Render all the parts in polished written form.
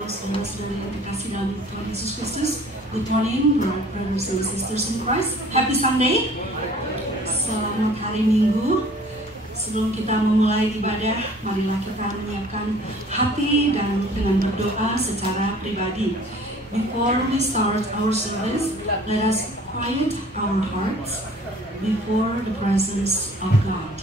Saudara-saudari yang dikasihi dalam Tuhan Yesus Kristus, good morning, brothers and sisters in Christ. Happy Sunday. Selamat hari Minggu. Sebelum kita memulai ibadah, marilah kita menyiapkan hati dan dengan berdoa secara pribadi. Before we start our service, let us quiet our hearts before the presence of God.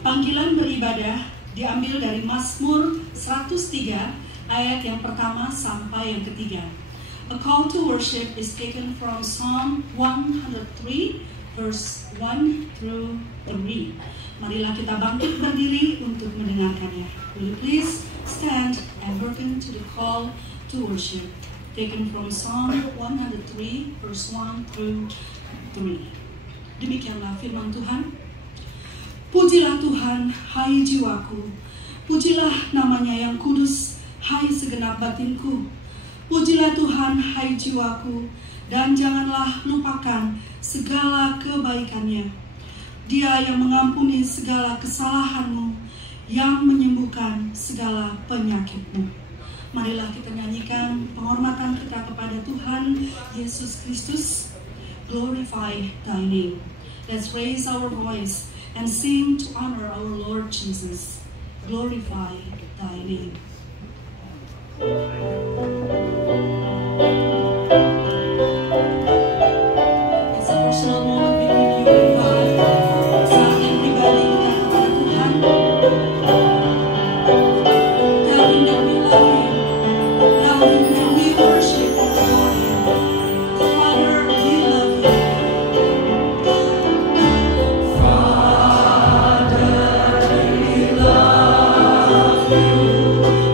Panggilan beribadah diambil dari Mazmur 103 ayat yang pertama sampai yang ketiga. A call to worship is taken from Psalm 103 verse 1 through 3. Marilah kita bangkit berdiri untuk mendengarkannya. Will you please stand and hearken to the call to worship taken from Psalm 103 verse 1 through 3. Demikianlah firman Tuhan. Pujilah Tuhan, hai jiwaku. Pujilah namanya yang kudus, hai segenap batinku. Pujilah Tuhan, hai jiwaku, dan janganlah lupakan segala kebaikannya. Dia yang mengampuni segala kesalahanmu, yang menyembuhkan segala penyakitmu. Marilah kita nyanyikan penghormatan kita kepada Tuhan Yesus Kristus. Glorify thy name. Let's raise our voice and sing to honor our Lord Jesus. Glorify thy name. It's a personal moment between you and God. Saat yang pribadi kita kepada Tuhan. Tell him that we love him. Tell him that we worship and adore him. Father, we love you.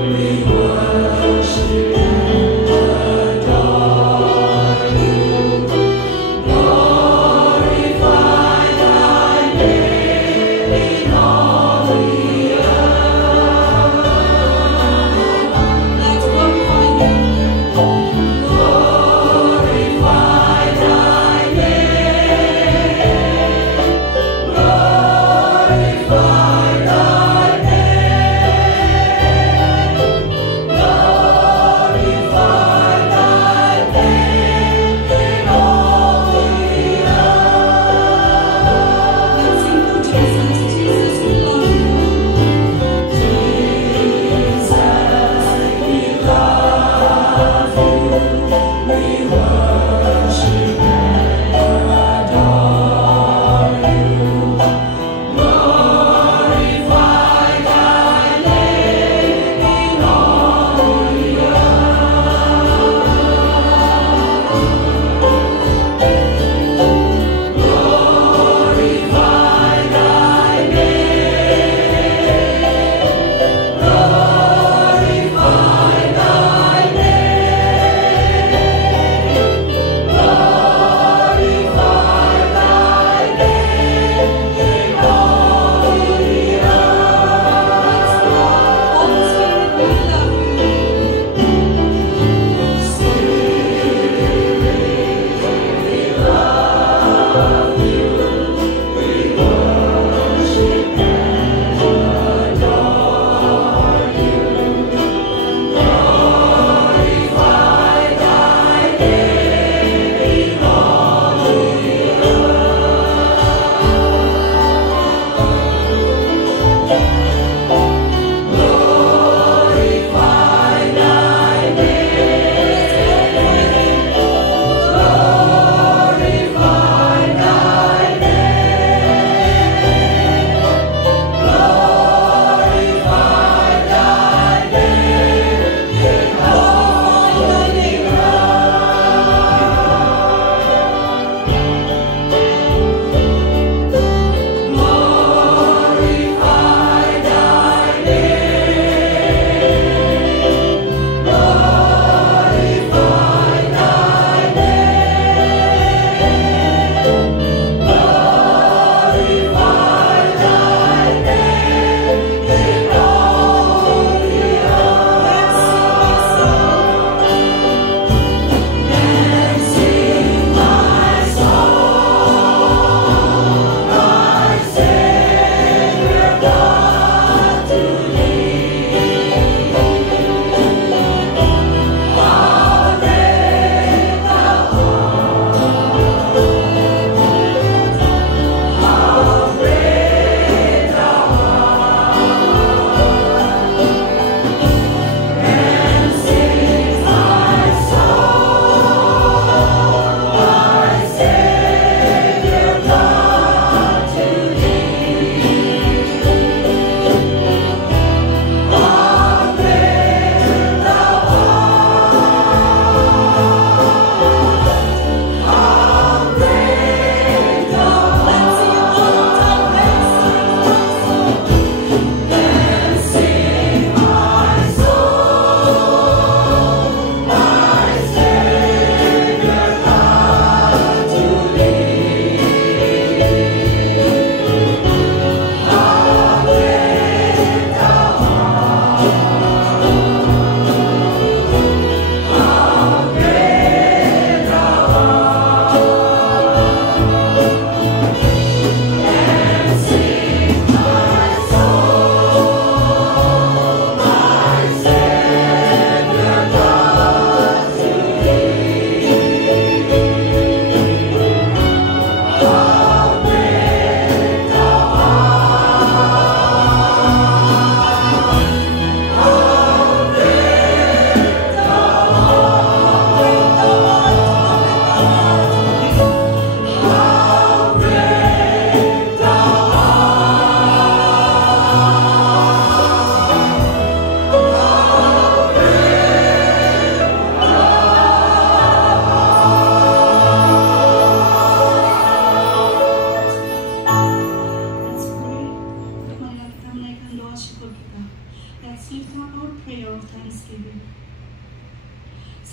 We worship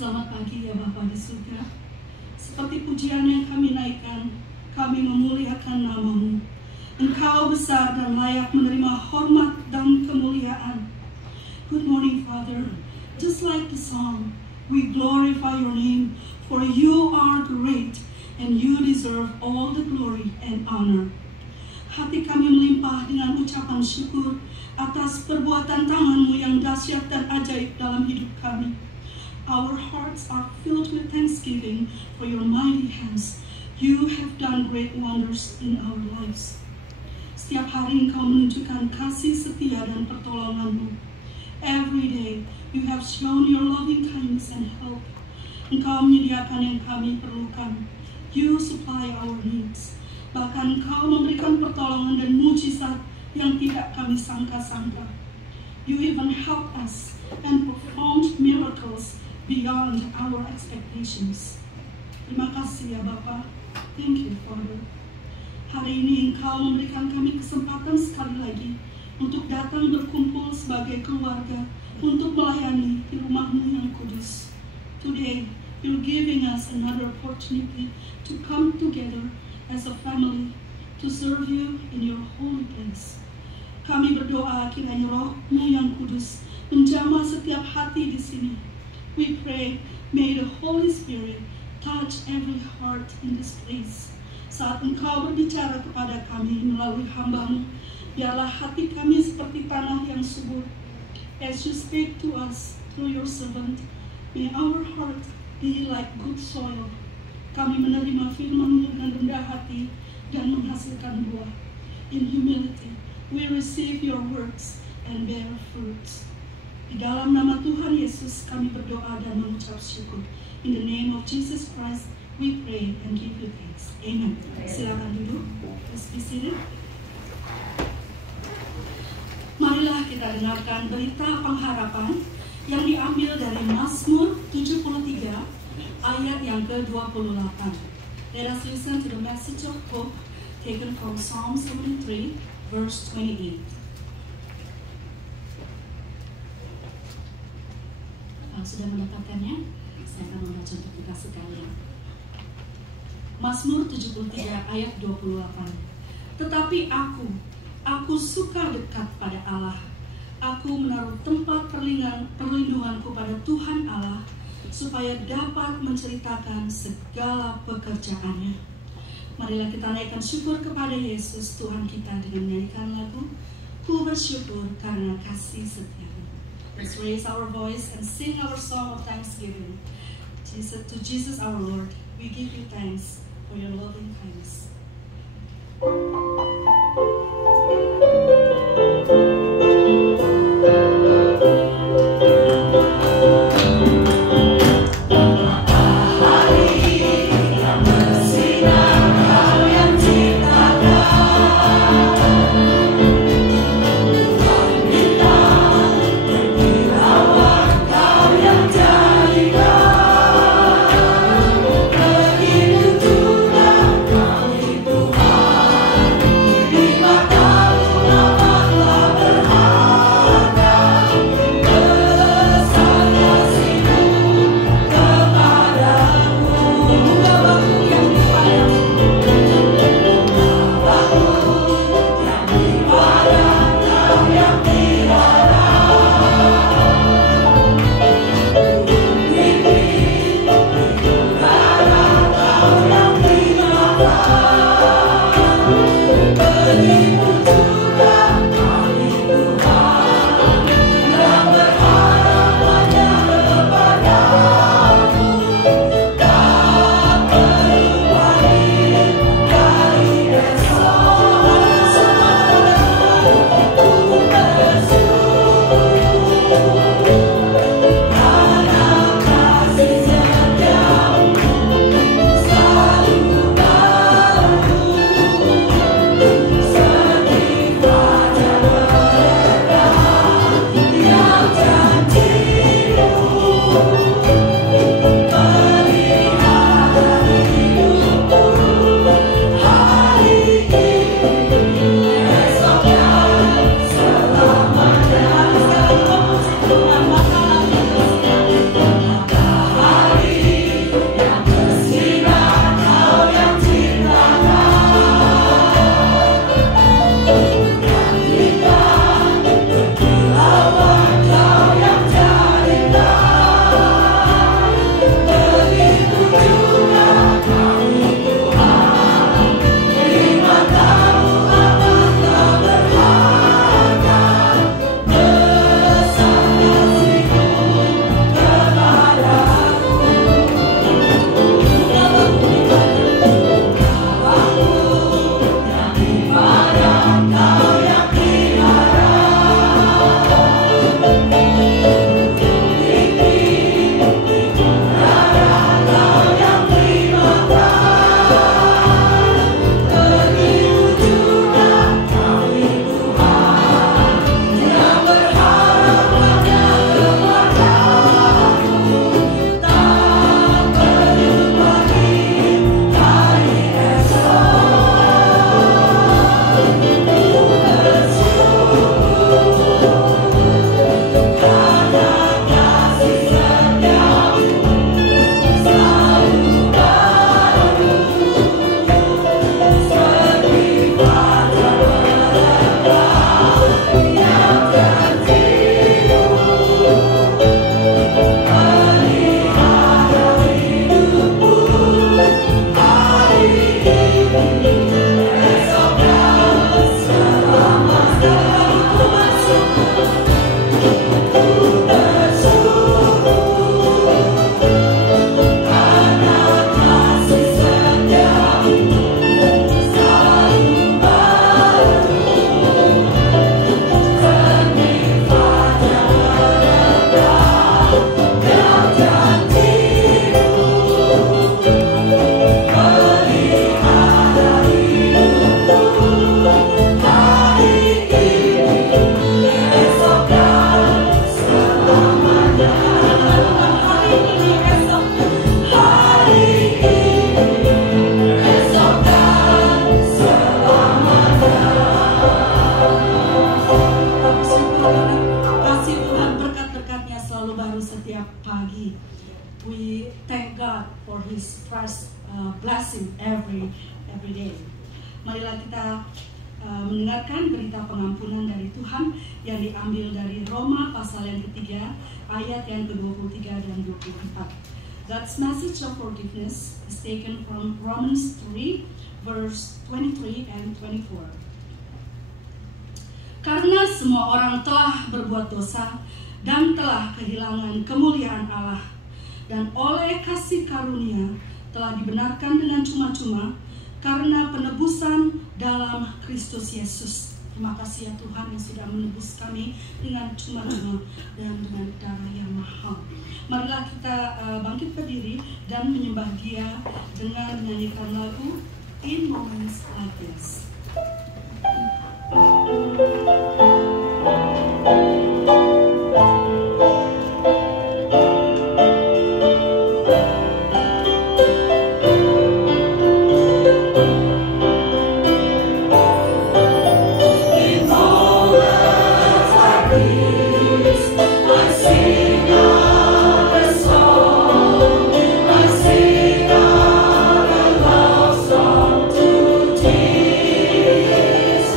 Selamat pagi ya Bapa di surga. Seperti pujian yang kami naikkan, kami memuliakan nama-Mu. Engkau besar dan layak menerima hormat dan kemuliaan. Good morning, Father. Just like the song, we glorify your name, for you are great, and you deserve all the glory and honor. Hati kami melimpah dengan ucapan syukur atas perbuatan tangan-Mu yang dahsyat dan ajaib dalam hidup kami. Our hearts are filled with thanksgiving for your mighty hands. You have done great wonders in our lives. Setiap hari Engkau menunjukkan kasih setia dan pertolongan-Mu. Every day, you have shown your loving kindness and help. Engkau menyediakan yang kami perlukan. You supply our needs. Bahkan Engkau memberikan pertolongan dan mujizat yang tidak kami sangka-sangka. You even help us and performed miracles beyond our expectations. Terima kasih ya Bapa. Thank you, Father. Hari ini Engkau memberikan kami kesempatan sekali lagi untuk datang berkumpul sebagai keluarga untuk melayani di rumah-Mu yang kudus. Today, you're giving us another opportunity to come together as a family to serve you in your holy place. Kami berdoa kiranya Roh-Mu yang kudus menjamah setiap hati di sini. We pray, may the Holy Spirit touch every heart in this place. Saat Engkau berbicara kepada kami melalui hamba-Mu, biarlah hati kami seperti tanah yang subur. As you speak to us through your servant, may our heart be like good soil. Kami menerima firman-Mu dengan rendah hati dan menghasilkan buah. In humility, we receive your words and bear fruits. Di dalam nama Tuhan Yesus kami berdoa dan mengucap syukur. In the name of Jesus Christ, we pray and give you thanks. Amen. Silakan duduk. Please be seated. Marilah kita dengarkan berita pengharapan yang diambil dari Mazmur 73 ayat yang ke-28. Let us listen to the message of hope taken from Psalm 73 verse 28. Sudah mendapatkannya? Saya akan membaca untuk kita sekalian. Mazmur 73 ayat 28. Tetapi aku suka dekat pada Allah. Aku menaruh tempat perlindunganku pada Tuhan Allah, supaya dapat menceritakan segala pekerjaannya. Marilah kita naikkan syukur kepada Yesus Tuhan kita dengan menyanyikan lagu Ku bersyukur karena kasih setia. Let's raise our voice and sing our song of thanksgiving. To Jesus our Lord, we give you thanks for your loving kindness. Terima kasih. God for His fresh blessing every day. Marilah kita mendengarkan berita pengampunan dari Tuhan yang diambil dari Roma pasal yang ketiga, ayat yang ke-23 dan 24. God's message of forgiveness is taken from Romans 3, verse 23 and 24. Karena semua orang telah berbuat dosa dan telah kehilangan kemuliaan Allah, dan oleh kasih karunia telah dibenarkan dengan cuma-cuma karena penebusan dalam Kristus Yesus. Terima kasih ya Tuhan yang sudah menebus kami dengan cuma-cuma dan dengan darah yang mahal. Marilah kita bangkit berdiri dan menyembah Dia dengan menyanyikan lagu In Moments Like This. Love song to Jesus.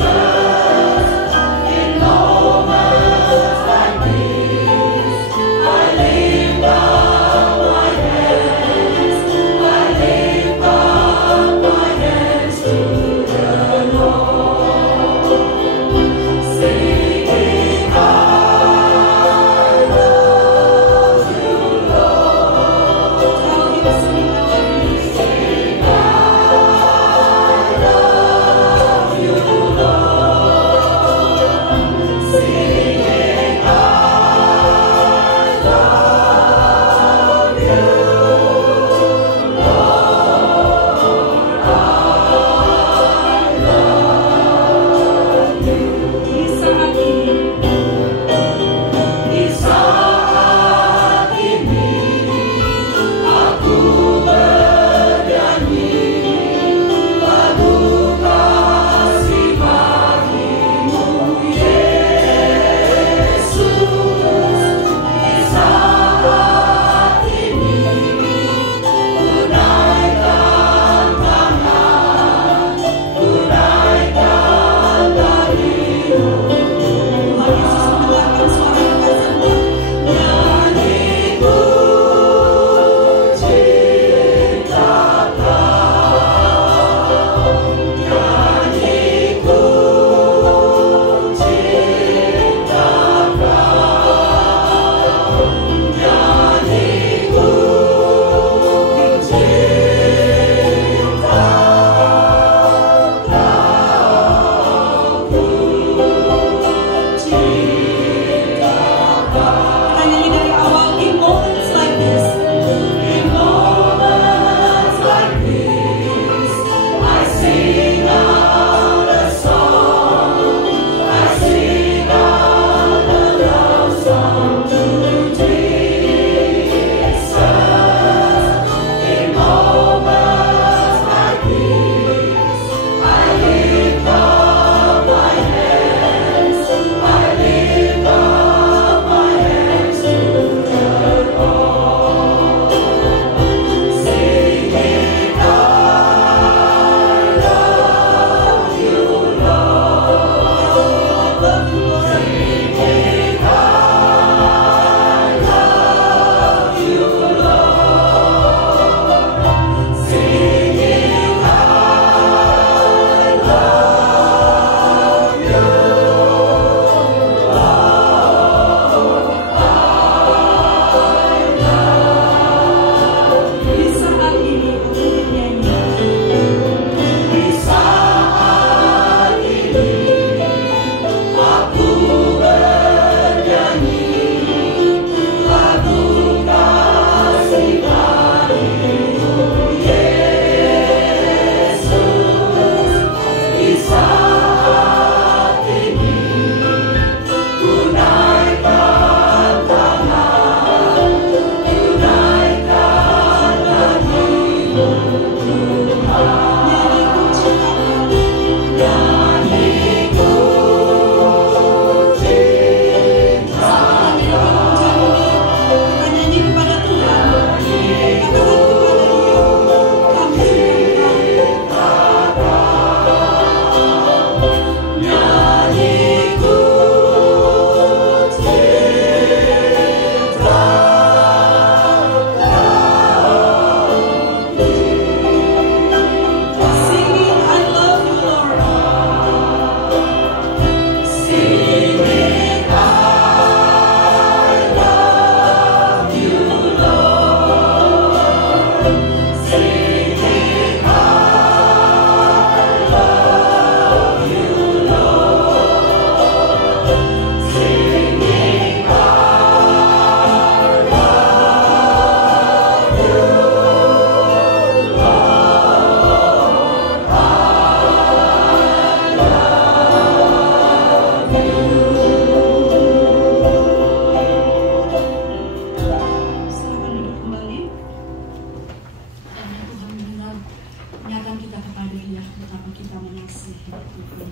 kita kepada Dia, betapa kita mengasihi Tuhan.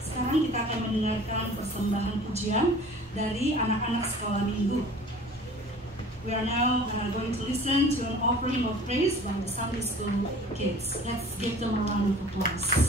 Sekarang kita akan mendengarkan persembahan pujian dari anak-anak sekolah minggu. We are now going to listen to an offering of praise by the Sunday school kids. Let's give them a round of applause.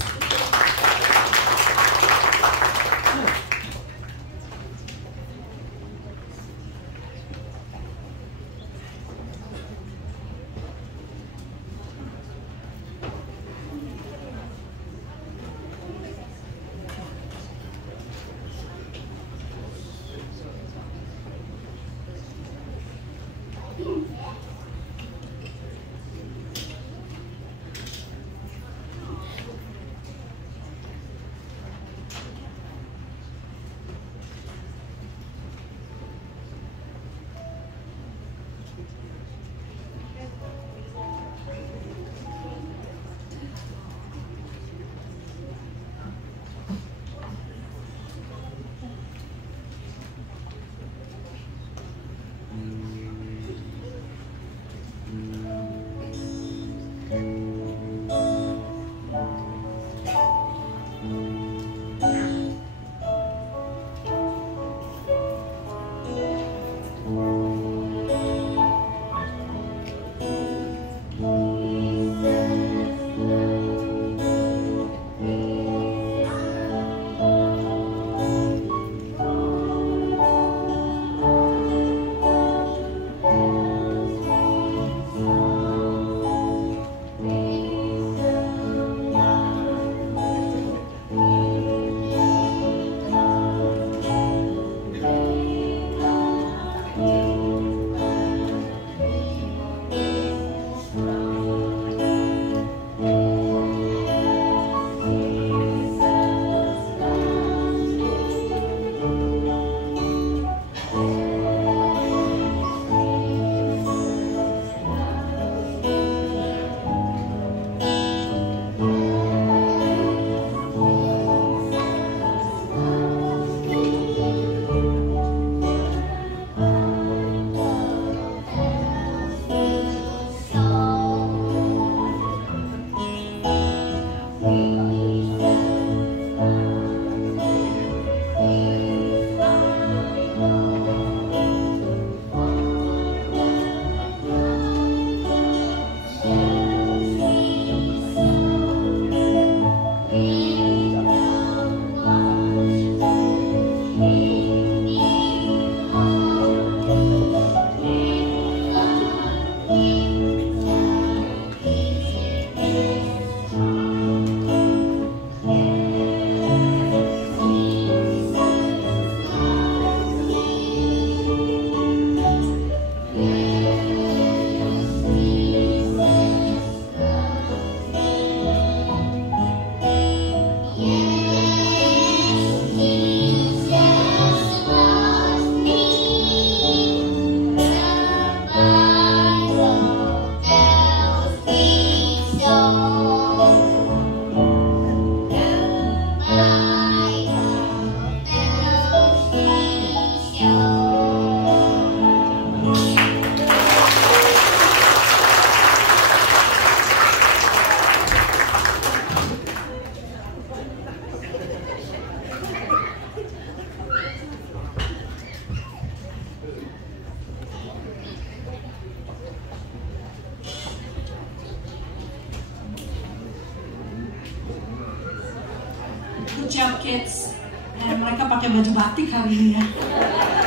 Good job kids. Dan mereka pakai baju batik hari ini ya.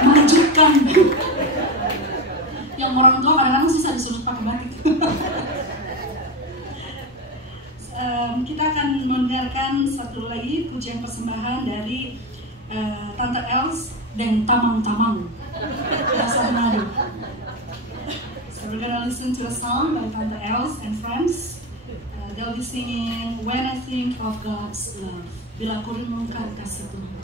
Mengejutkan. Yang orang tua kadang-kadang susah disuruh pakai batik. Kita akan mendengarkan satu lagi pujian persembahan dari Tante Els dan Tamang-Tamang bahasa Manado. So we're gonna listen to a song by Tante Els and friends. They'll be singing When I Think of God's Love. Bila ku renungkan kasih Tuhan.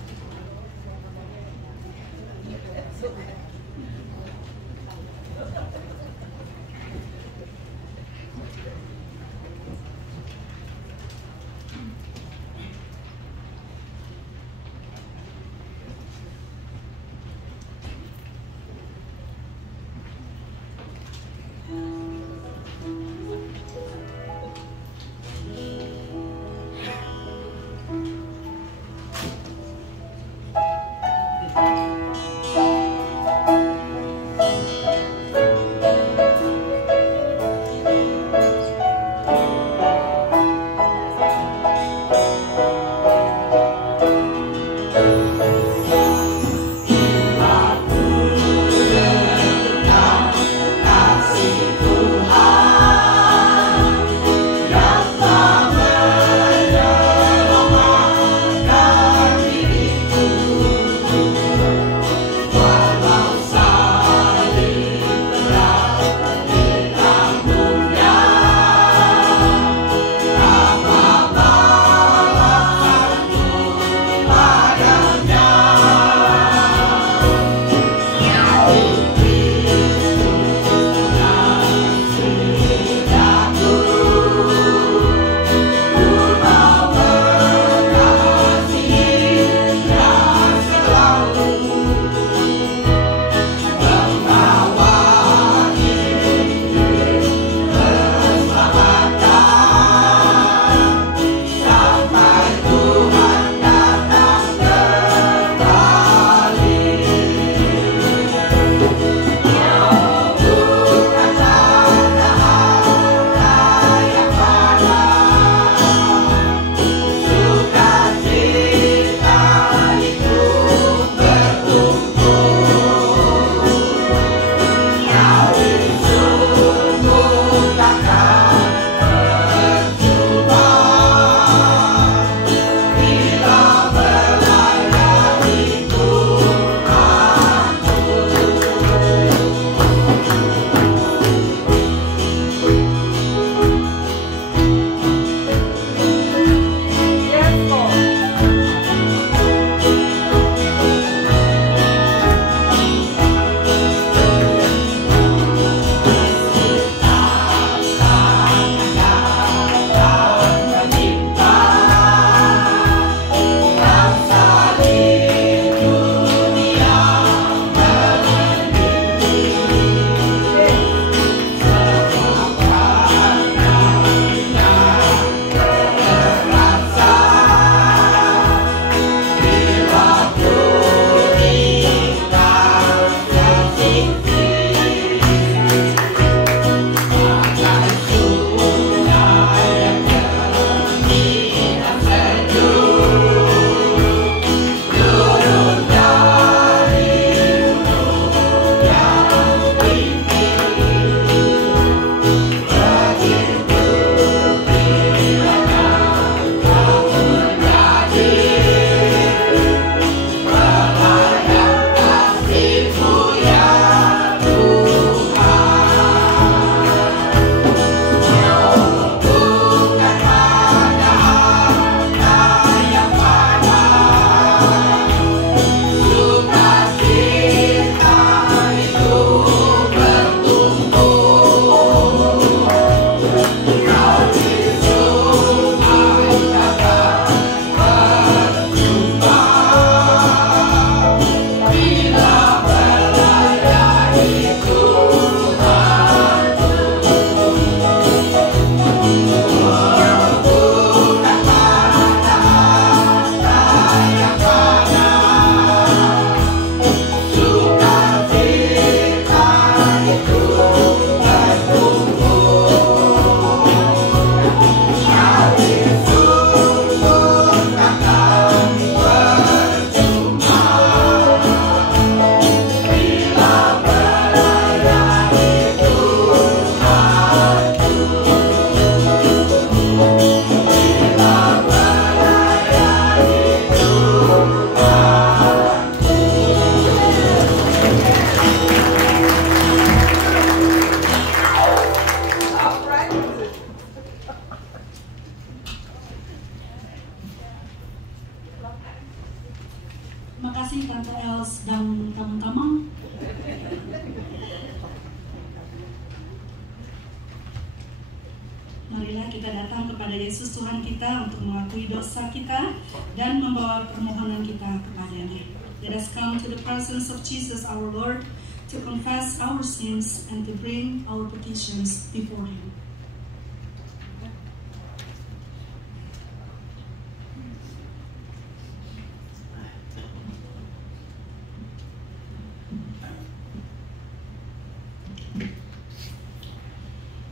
Marilah kita datang kepada Yesus Tuhan kita untuk mengakui dosa kita dan membawa permohonan kita kepadanya. Let us come to the presence of Jesus our Lord to confess our sins and to bring our petitions before Him.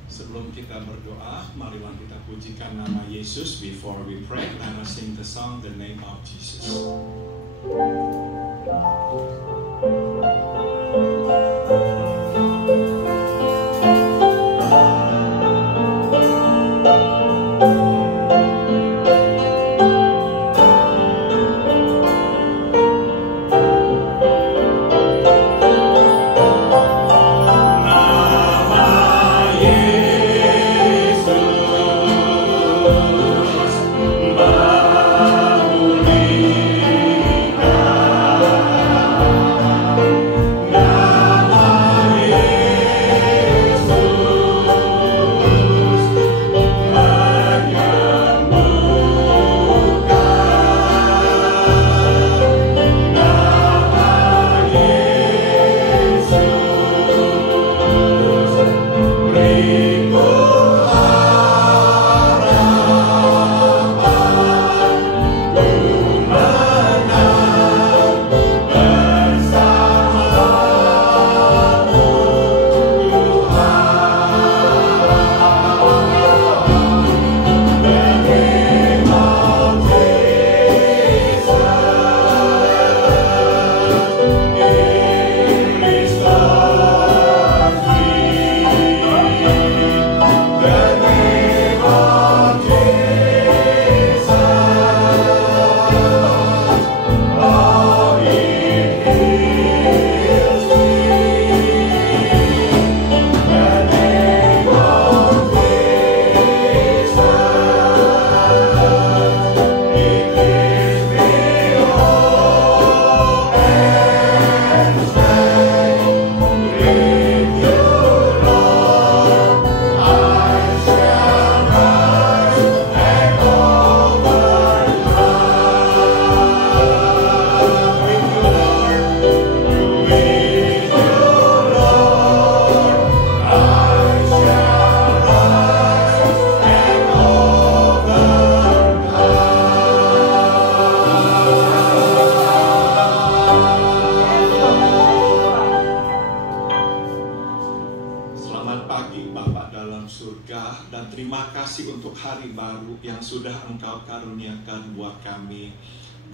Sebelum kita berdoa, marilah kita pujikan nama Yesus. Before we pray, let us sing the song, The Name of Jesus.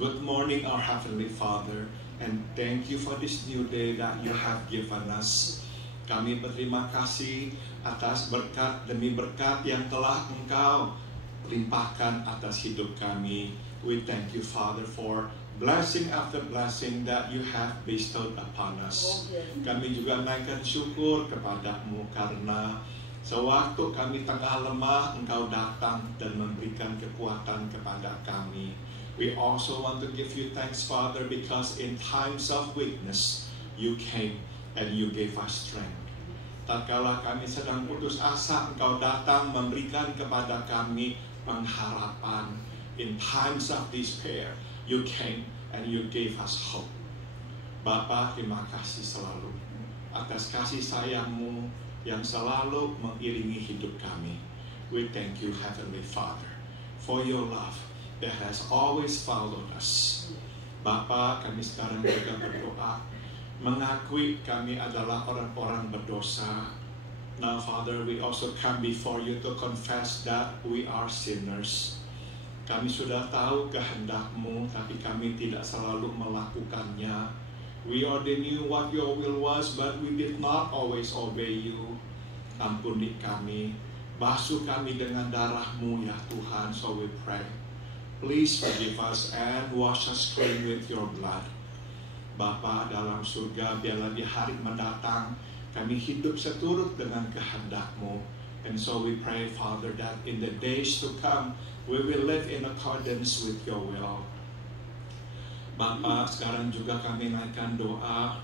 Good morning, our Heavenly Father, and thank you for this new day that you have given us. Kami berterima kasih atas berkat demi berkat yang telah Engkau limpahkan atas hidup kami. We thank you, Father, for blessing after blessing that you have bestowed upon us. Kami juga naikkan syukur kepadamu karena sewaktu kami tengah lemah, Engkau datang dan memberikan kekuatan kepada kami. We also want to give you thanks, Father, because in times of weakness, you came and you gave us strength. Tatkala kami sedang putus asa, Engkau datang memberikan kepada kami pengharapan. In times of despair, you came and you gave us hope. Bapa, terima kasih selalu atas kasih sayang-Mu yang selalu mengiringi hidup kami. We thank you, Heavenly Father, for your love that has always followed us. Bapa, kami sekarang juga berdoa, mengakui kami adalah orang-orang berdosa. Now, Father, we also come before you to confess that we are sinners. Kami sudah tahu kehendak-Mu, tapi kami tidak selalu melakukannya. We already knew what your will was, but we did not always obey you. Ampuni kami, basuh kami dengan darah-Mu ya Tuhan, so we pray. Please forgive us and wash us clean with your blood. Bapa dalam surga, biarlah di hari mendatang kami hidup seturut dengan kehendak-Mu. And so we pray, Father, that in the days to come, we will live in accordance with your will. Bapa, sekarang juga kami naikkan doa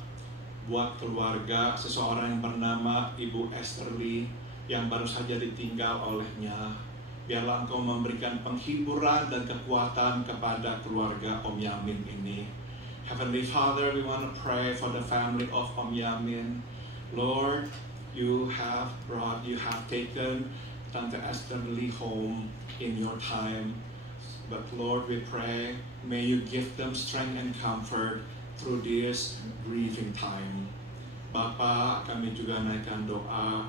buat keluarga seseorang yang bernama Ibu Esther Lee yang baru saja ditinggal olehnya. Biarlah Engkau memberikan penghiburan dan kekuatan kepada keluarga Om Yamin ini. Heavenly Father, we want to pray for the family of Om Yamin. Lord, you have taken Tante Esther Lee home in your time. But Lord, we pray, may you give them strength and comfort through this grieving time. Bapa, kami juga naikkan doa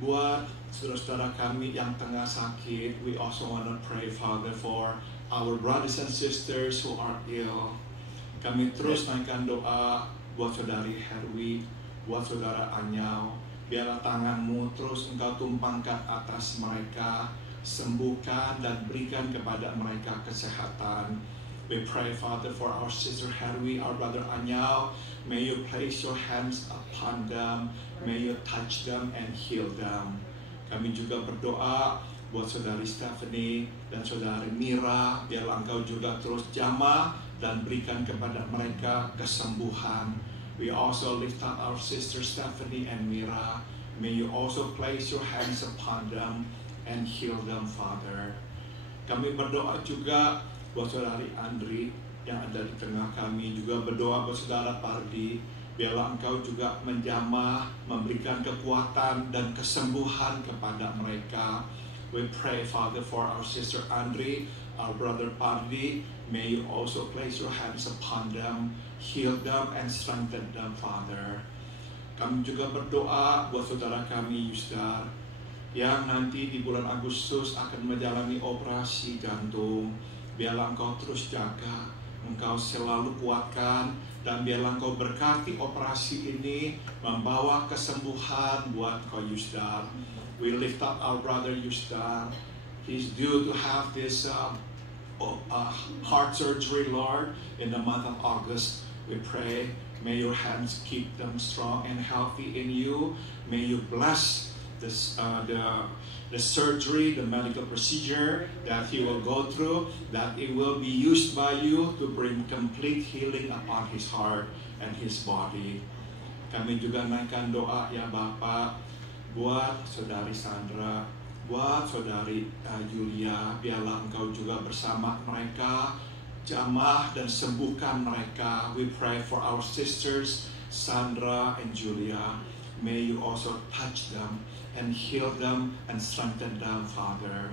buat saudara-saudara kami yang tengah sakit. We also want to pray, Father, for our brothers and sisters who are ill. Kami terus naikkan doa buat saudari Herwi, buat saudara Anyau. Biarlah tangan-Mu terus Engkau tumpangkan atas mereka, sembuhkan dan berikan kepada mereka kesehatan. We pray, Father, for our sister Herwi, our brother Anyau. May you place your hands upon them. May you touch them and heal them. Kami juga berdoa buat saudari Stephanie dan saudari Mira. Biarlah Engkau juga terus jamah dan berikan kepada mereka kesembuhan. We also lift up our sister Stephanie and Mira. May you also place your hands upon them and heal them, Father. Kami berdoa juga buat saudari Andri yang ada di tengah kami. Juga berdoa buat saudara Pardi. Biarlah Engkau juga menjamah, memberikan kekuatan dan kesembuhan kepada mereka. We pray, Father, for our sister Andri, our brother Pardi. May you also place your hands upon them, heal them and strengthen them, Father. Kami juga berdoa buat saudara kami Yusdar yang nanti di bulan Agustus akan menjalani operasi jantung. Biarlah Engkau terus jaga, Engkau selalu kuatkan, dan biarlah Engkau berkati operasi ini, membawa kesembuhan buat Engkau Yusdar. We lift up our brother Yusdar. He's due to have this heart surgery, Lord, in the month of August. We pray, may your hands keep them strong and healthy in you. May you bless this, the surgery, the medical procedure that he will go through, that it will be used by you to bring complete healing upon his heart and his body. Kami juga naikkan doa ya Bapak buat saudari Sandra, buat saudari Julia. Biarlah Engkau juga bersama mereka, jamah dan sembuhkan mereka. We pray for our sisters Sandra and Julia. May you also touch them and heal them and strengthen them, Father.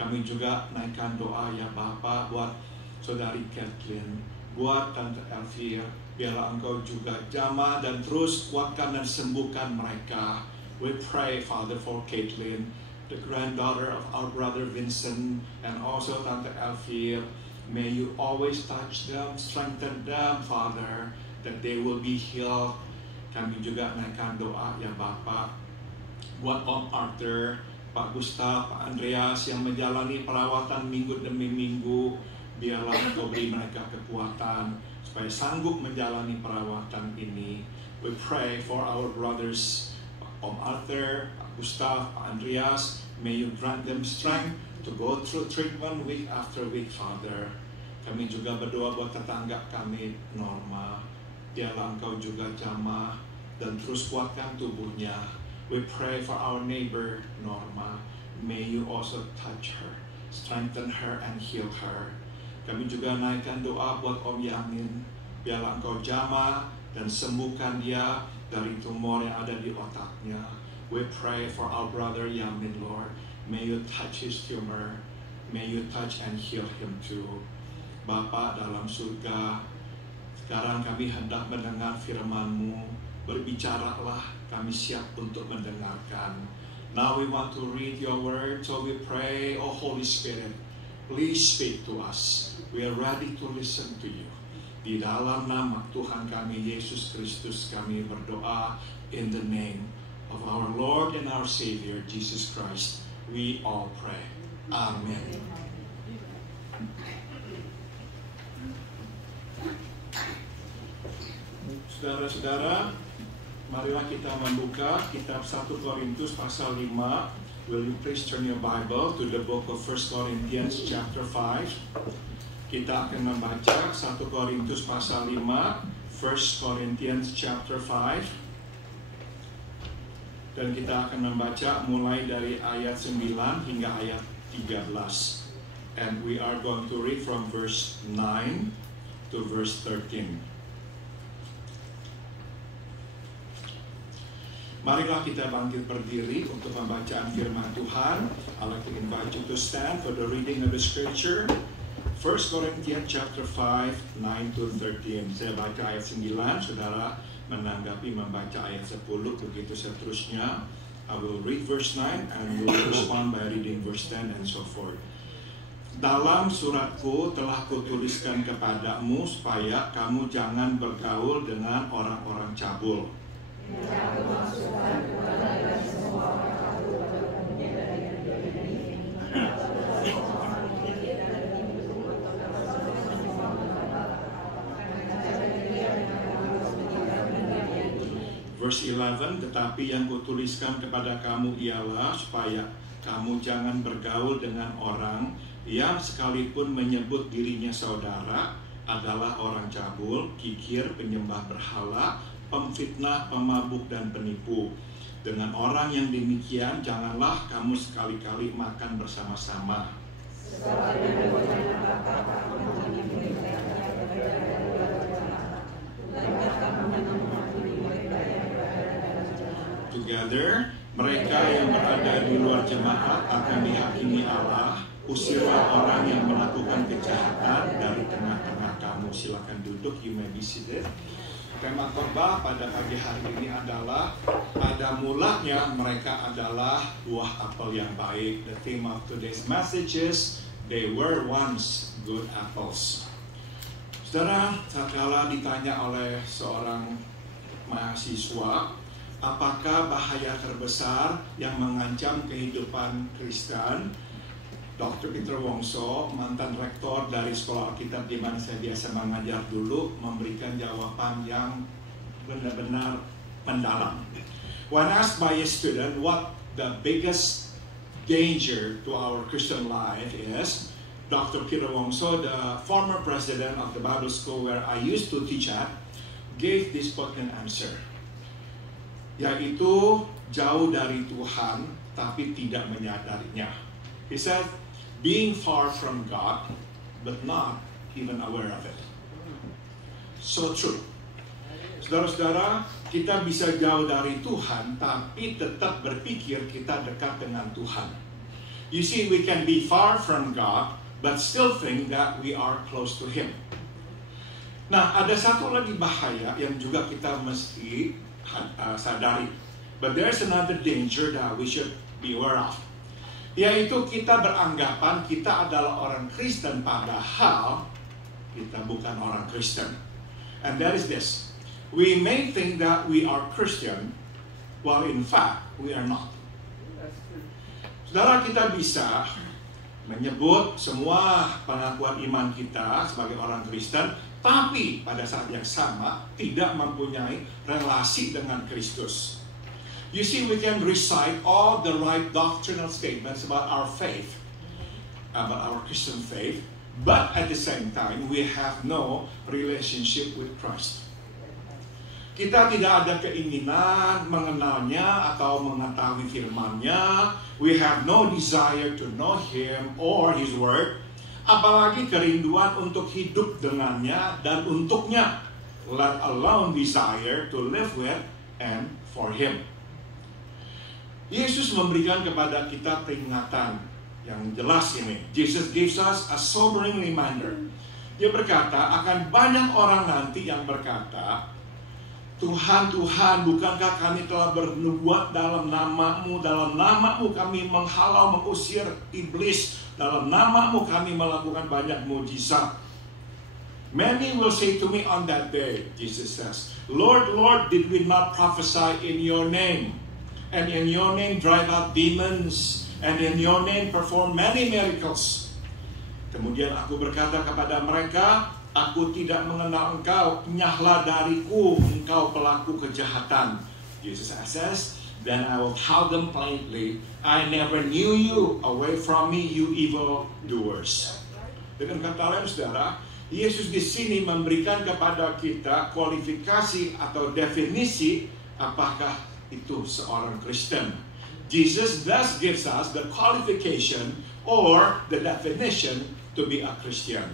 Kami juga naikkan doa ya Bapak buat saudari Kathleen, buat Tante Elvira. Biarlah Engkau juga jamah dan terus kuatkan dan sembuhkan mereka. We pray, Father, for Caitlin, the granddaughter of our brother Vincent, and also Tante Elvira. May you always touch them, strengthen them, Father, that they will be healed. Kami juga naikkan doa ya Bapak buat Om Arthur, Pak Gustav, Pak Andreas yang menjalani perawatan minggu demi minggu. Biarlah Engkau beri mereka kekuatan supaya sanggup menjalani perawatan ini. We pray for our brothers Om Arthur, Pak Gustav, Pak Andreas. May you grant them strength to go through treatment week after week, Father. Kami juga berdoa buat tetangga kami Norma. Biarlah Engkau juga jamah dan terus kuatkan tubuhnya. We pray for our neighbor Norma. May you also touch her, strengthen her and heal her. Kami juga naikkan doa buat Om Yamin. Biarlah Engkau jamah dan sembuhkan dia dari tumor yang ada di otaknya. We pray for our brother Yamin, Lord. May you touch his tumor. May you touch and heal him too. Bapa dalam surga, sekarang kami hendak mendengar firman-Mu. Berbicaralah, kami siap untuk mendengarkan. Now we want to read your word, so we pray, oh Holy Spirit, please speak to us. We are ready to listen to you. Di dalam nama Tuhan kami Yesus Kristus kami berdoa, in the name of our Lord and our Savior Jesus Christ, we all pray. Amen. Saudara-saudara, marilah kita membuka kitab 1 Korintus pasal 5. Will you please turn your Bible to the book of 1 Corinthians chapter 5. Kita akan membaca 1 Korintus pasal 5, 1 Corinthians chapter 5. Dan kita akan membaca mulai dari ayat 9 hingga ayat 13. And we are going to read from verse 9 to verse 13. Marilah kita bangkit berdiri untuk pembacaan firman Tuhan. I'd like to invite you to stand for the reading of the scripture. 1 Corinthians chapter 5, 9 to 13. Saya baca ayat 9, saudara menanggapi membaca ayat 10, begitu seterusnya. I will read verse 9 and will respond by reading verse 10 and so forth. Dalam suratku telah kutuliskan kepadamu supaya kamu jangan bergaul dengan orang-orang cabul. Verse 11, tetapi yang kutuliskan kepada kamu ialah supaya kamu jangan bergaul dengan orang yang sekalipun menyebut dirinya saudara adalah orang cabul, kikir, penyembah berhala, pemfitnah, pemabuk, dan penipu. Dengan orang yang demikian, janganlah kamu sekali-kali makan bersama-sama. Together, mereka yang berada di luar jemaat akan dihakimi Allah. Usirlah orang yang melakukan kejahatan dari tengah-tengah kamu. Silakan duduk, you may be seated. Tema khotbah pada pagi hari ini adalah pada mulanya mereka adalah buah apel yang baik. The theme of today's message is they were once good apples. Saudara, tatkala ditanya oleh seorang mahasiswa, apakah bahaya terbesar yang mengancam kehidupan Kristen? Dr. Peter Wongso, mantan rektor dari Sekolah Alkitab di mana saya biasa mengajar dulu, memberikan jawaban yang benar-benar mendalam. When asked by a student what the biggest danger to our Christian life is, Dr. Peter Wongso, the former president of the Bible school where I used to teach at, gave this potent answer. Yaitu jauh dari Tuhan tapi tidak menyadarinya. He said, being far from God but not even aware of it. So true. Saudara-saudara, kita bisa jauh dari Tuhan tapi tetap berpikir kita dekat dengan Tuhan. You see, we can be far from God but still think that we are close to Him. Nah, ada satu lagi bahaya yang juga kita mesti sadari. But there's another danger that we should be aware of. Yaitu kita beranggapan kita adalah orang Kristen padahal kita bukan orang Kristen. And that is this. We may think that we are Christian while in fact we are not. Saudara, kita bisa menyebut semua pengakuan iman kita sebagai orang Kristen, tapi pada saat yang sama tidak mempunyai relasi dengan Kristus. You see, we can recite all the right doctrinal statements about our faith, about our Christian faith, but at the same time, we have no relationship with Christ. Kita tidak ada keinginan mengenalnya atau mengetahui firman-Nya. We have no desire to know Him or His Word, apalagi kerinduan untuk hidup dengannya dan untuknya, let alone desire to live with and for Him. Yesus memberikan kepada kita peringatan yang jelas ini. Jesus gives us a sobering reminder. Dia berkata, akan banyak orang nanti yang berkata, Tuhan, Tuhan, bukankah kami telah bernubuat dalam nama-Mu? Dalam nama-Mu kami menghalau, mengusir iblis. Dalam nama-Mu kami melakukan banyak mujizat. Many will say to me on that day, Jesus says, Lord, Lord, did we not prophesy in your name? And in your name drive out demons, and in your name perform many miracles. Kemudian aku berkata kepada mereka, aku tidak mengenal engkau, nyahlah dariku, engkau pelaku kejahatan. Jesus says, then I will tell them plainly, I never knew you, away from me, you evil doers. Dengan kata lain, saudara, Yesus di sini memberikan kepada kita kualifikasi atau definisi apakah itu seorang Kristen. Jesus thus gives us the qualification or the definition to be a Christian.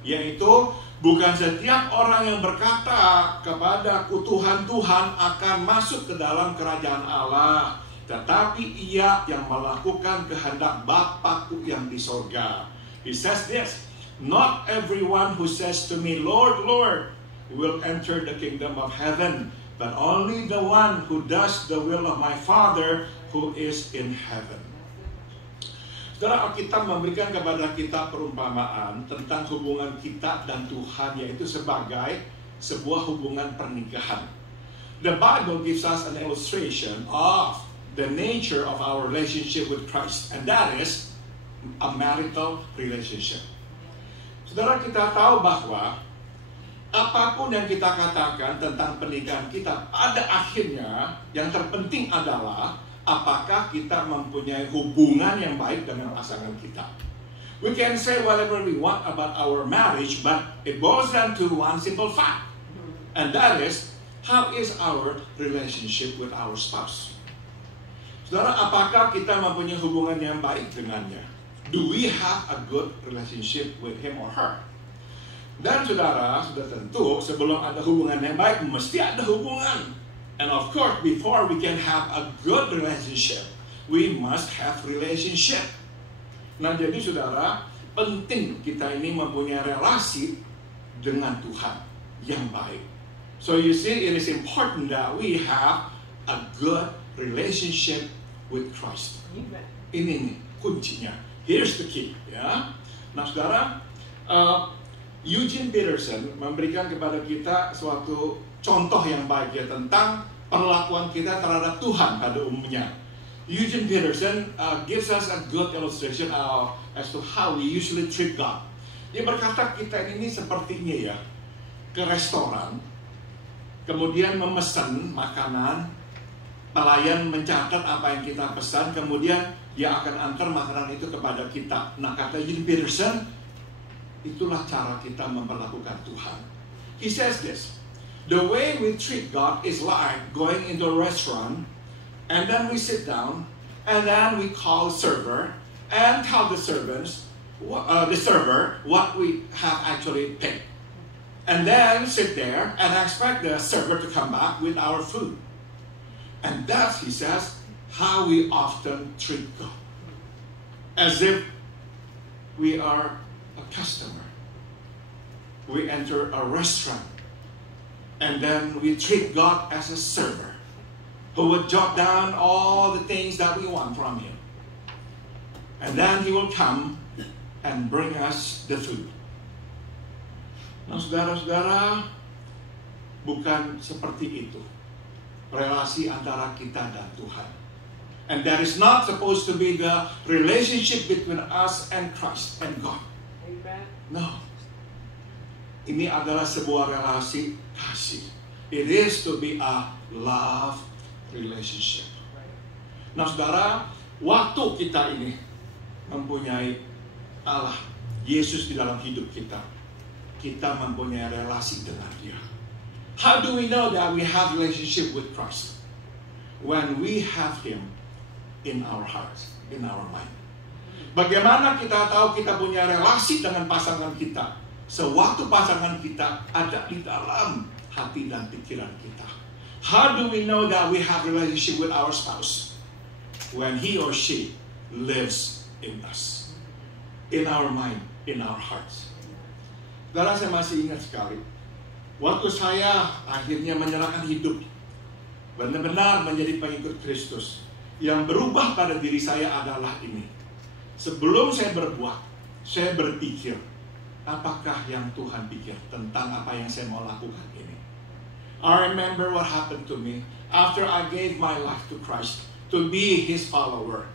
Yaitu bukan setiap orang yang berkata kepada Tuhan akan masuk ke dalam kerajaan Allah, tetapi ia yang melakukan kehendak Bapa-Ku yang di sorga. He says this, not everyone who says to me, Lord, Lord, will enter the kingdom of heaven, but only the one who does the will of my Father who is in heaven. Saudara, Alkitab memberikan kepada kita perumpamaan tentang hubungan kita dan Tuhan, yaitu sebagai sebuah hubungan pernikahan. The Bible gives us an illustration of the nature of our relationship with Christ, and that is a marital relationship. Saudara, kita tahu bahwa apapun yang kita katakan tentang pernikahan kita, pada akhirnya yang terpenting adalah apakah kita mempunyai hubungan yang baik dengan pasangan kita. We can say whatever we want about our marriage, but it boils down to one simple fact. And that is, how is our relationship with our spouse? Saudara, apakah kita mempunyai hubungan yang baik dengannya? Do we have a good relationship with him or her? Dan saudara, sudah tentu sebelum ada hubungan yang baik, mesti ada hubungan. And of course, before we can have a good relationship, we must have relationship. Nah, jadi saudara, penting kita ini mempunyai relasi dengan Tuhan yang baik. So you see, it is important that we have a good relationship with Christ. Ini nih kuncinya. Here's the key, ya. Nah, saudara, Eugene Peterson memberikan kepada kita suatu contoh yang baik ya tentang perlakuan kita terhadap Tuhan pada umumnya. Eugene Peterson gives us a good illustration as to how we usually treat God. Dia berkata kita ini sepertinya ya ke restoran, kemudian memesan makanan, pelayan mencatat apa yang kita pesan, kemudian dia akan antar makanan itu kepada kita. Nah, kata Eugene Peterson, itulah cara kita memperlakukan Tuhan. He says this, the way we treat God is like going into a restaurant, and then we sit down, and then we call server, and tell the server what we have actually paid. And then sit there and expect the server to come back with our food. And that's, he says, how we often treat God. As if we are a customer. We enter a restaurant, and then we treat God as a server who would jot down all the things that we want from Him. And then He will come and bring us the food. Nah, saudara-saudara, bukan seperti itu relasi antara kita dan Tuhan. And that is not supposed to be the relationship between us and Christ and God. No. Ini adalah sebuah relasi kasih. It is to be a love relationship. Nah, saudara, waktu kita ini mempunyai Allah, Yesus di dalam hidup kita, kita mempunyai relasi dengan Dia. How do we know that we have relationship with Christ? When we have Him in our hearts, in our mind. Bagaimana kita tahu kita punya relasi dengan pasangan kita? Sewaktu pasangan kita ada di dalam hati dan pikiran kita. How do we know that we have relationship with our spouse? When he or she lives in us, in our mind, in our hearts. Saudara, saya masih ingat sekali waktu saya akhirnya menyerahkan hidup, benar-benar menjadi pengikut Kristus. Yang berubah pada diri saya adalah ini. Sebelum saya berbuat, saya berpikir, apakah yang Tuhan pikir tentang apa yang saya mau lakukan ini? I remember what happened to me after I gave my life to Christ to be His follower.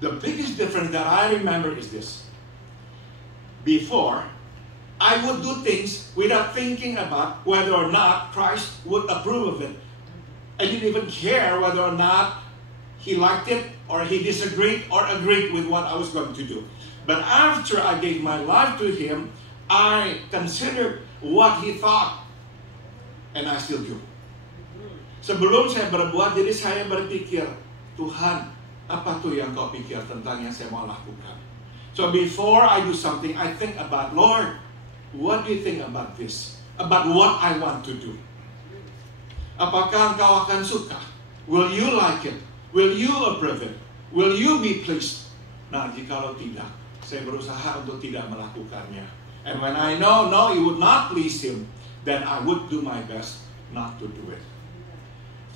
The biggest difference that I remember is this. Before, I would do things without thinking about whether or not Christ would approve of it. I didn't even care whether or not He liked it or He disagreed or agreed with what I was going to do. But after I gave my life to Him, I considered what He thought, and I still do. Sebelum saya berbuat, jadi saya berpikir, Tuhan, apa tuh yang kau pikir tentang yang saya mau lakukan? So before I do something, I think about, Lord, what do you think about this? About what I want to do? Apakah engkau akan suka? Will you like it? Will you approve it? Will you be pleased? Nah, jikalau tidak, saya berusaha untuk tidak melakukannya. And when I know, no, it would not please Him, then I would do my best not to do it.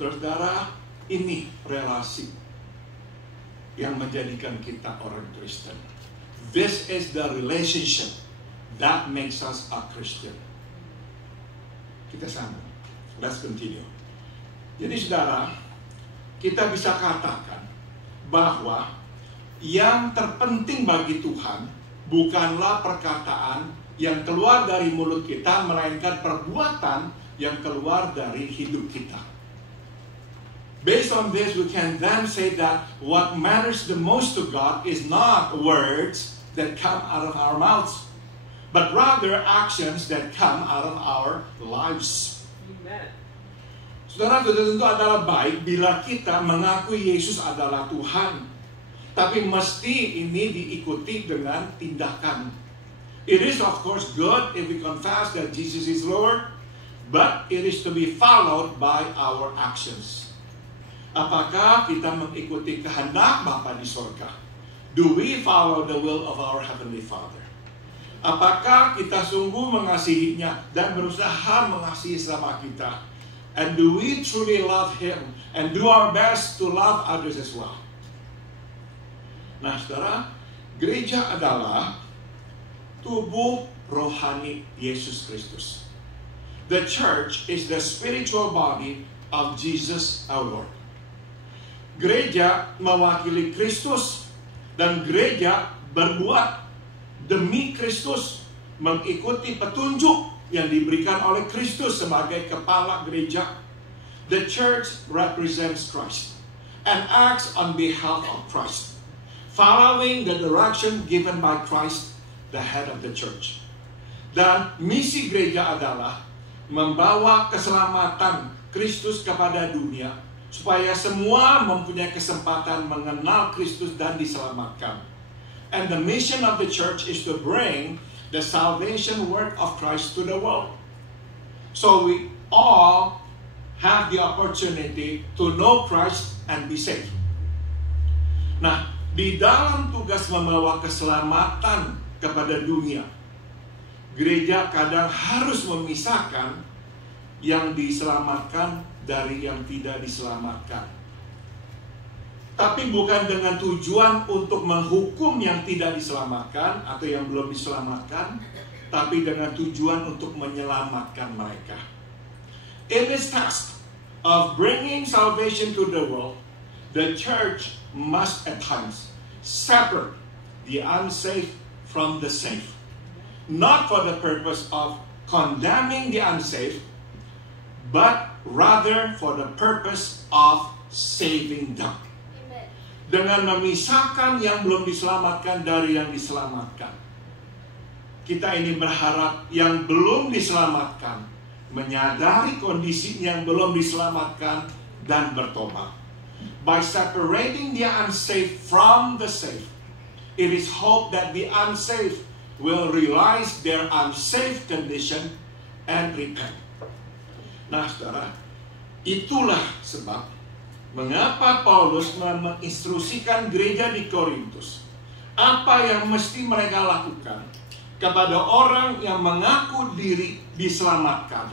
Saudara, ini relasi yang menjadikan kita orang Kristen. This is the relationship that makes us a Christian. Kita sama. Let's continue. Jadi saudara, kita bisa katakan bahwa yang terpenting bagi Tuhan bukanlah perkataan yang keluar dari mulut kita, melainkan perbuatan yang keluar dari hidup kita. Based on this, we can then say that what matters the most to God is not words that come out of our mouths, but rather actions that come out of our lives. Amen. Saudara, tentu adalah baik bila kita mengakui Yesus adalah Tuhan. Tapi mesti ini diikuti dengan tindakan. It is of course good if we confess that Jesus is Lord, but it is to be followed by our actions. Apakah kita mengikuti kehendak Bapa di surga? Do we follow the will of our Heavenly Father? Apakah kita sungguh mengasihinya dan berusaha mengasihi sesama kita? And do we truly love Him and do our best to love others as well? Nah, saudara, gereja adalah tubuh rohani Yesus Kristus. The church is the spiritual body of Jesus our Lord. Gereja mewakili Kristus dan gereja berbuat demi Kristus, mengikuti petunjuk yang diberikan oleh Kristus sebagai kepala gereja. The church represents Christ and acts on behalf of Christ, following the direction given by Christ, the head of the church. Dan misi gereja adalah membawa keselamatan Kristus kepada dunia, supaya semua mempunyai kesempatan mengenal Kristus dan diselamatkan. And the mission of the church is to bring the salvation work of Christ to the world. So we all have the opportunity to know Christ and be saved. Nah, di dalam tugas membawa keselamatan kepada dunia, gereja kadang harus memisahkan yang diselamatkan dari yang tidak diselamatkan. Tapi bukan dengan tujuan untuk menghukum yang tidak diselamatkan atau yang belum diselamatkan, tapi dengan tujuan untuk menyelamatkan mereka. In this task of bringing salvation to the world, the church must at times separate the unsafe from the safe. Not for the purpose of condemning the unsafe, but rather for the purpose of saving them. Dengan memisahkan yang belum diselamatkan dari yang diselamatkan. Kita ini berharap yang belum diselamatkan menyadari kondisi yang belum diselamatkan dan bertobat. By separating the unsafe from the safe, it is hoped that the unsafe will realize their unsafe condition and repent. Nah, saudara, itulah sebab mengapa Paulus menginstruksikan gereja di Korintus apa yang mesti mereka lakukan kepada orang yang mengaku diri diselamatkan,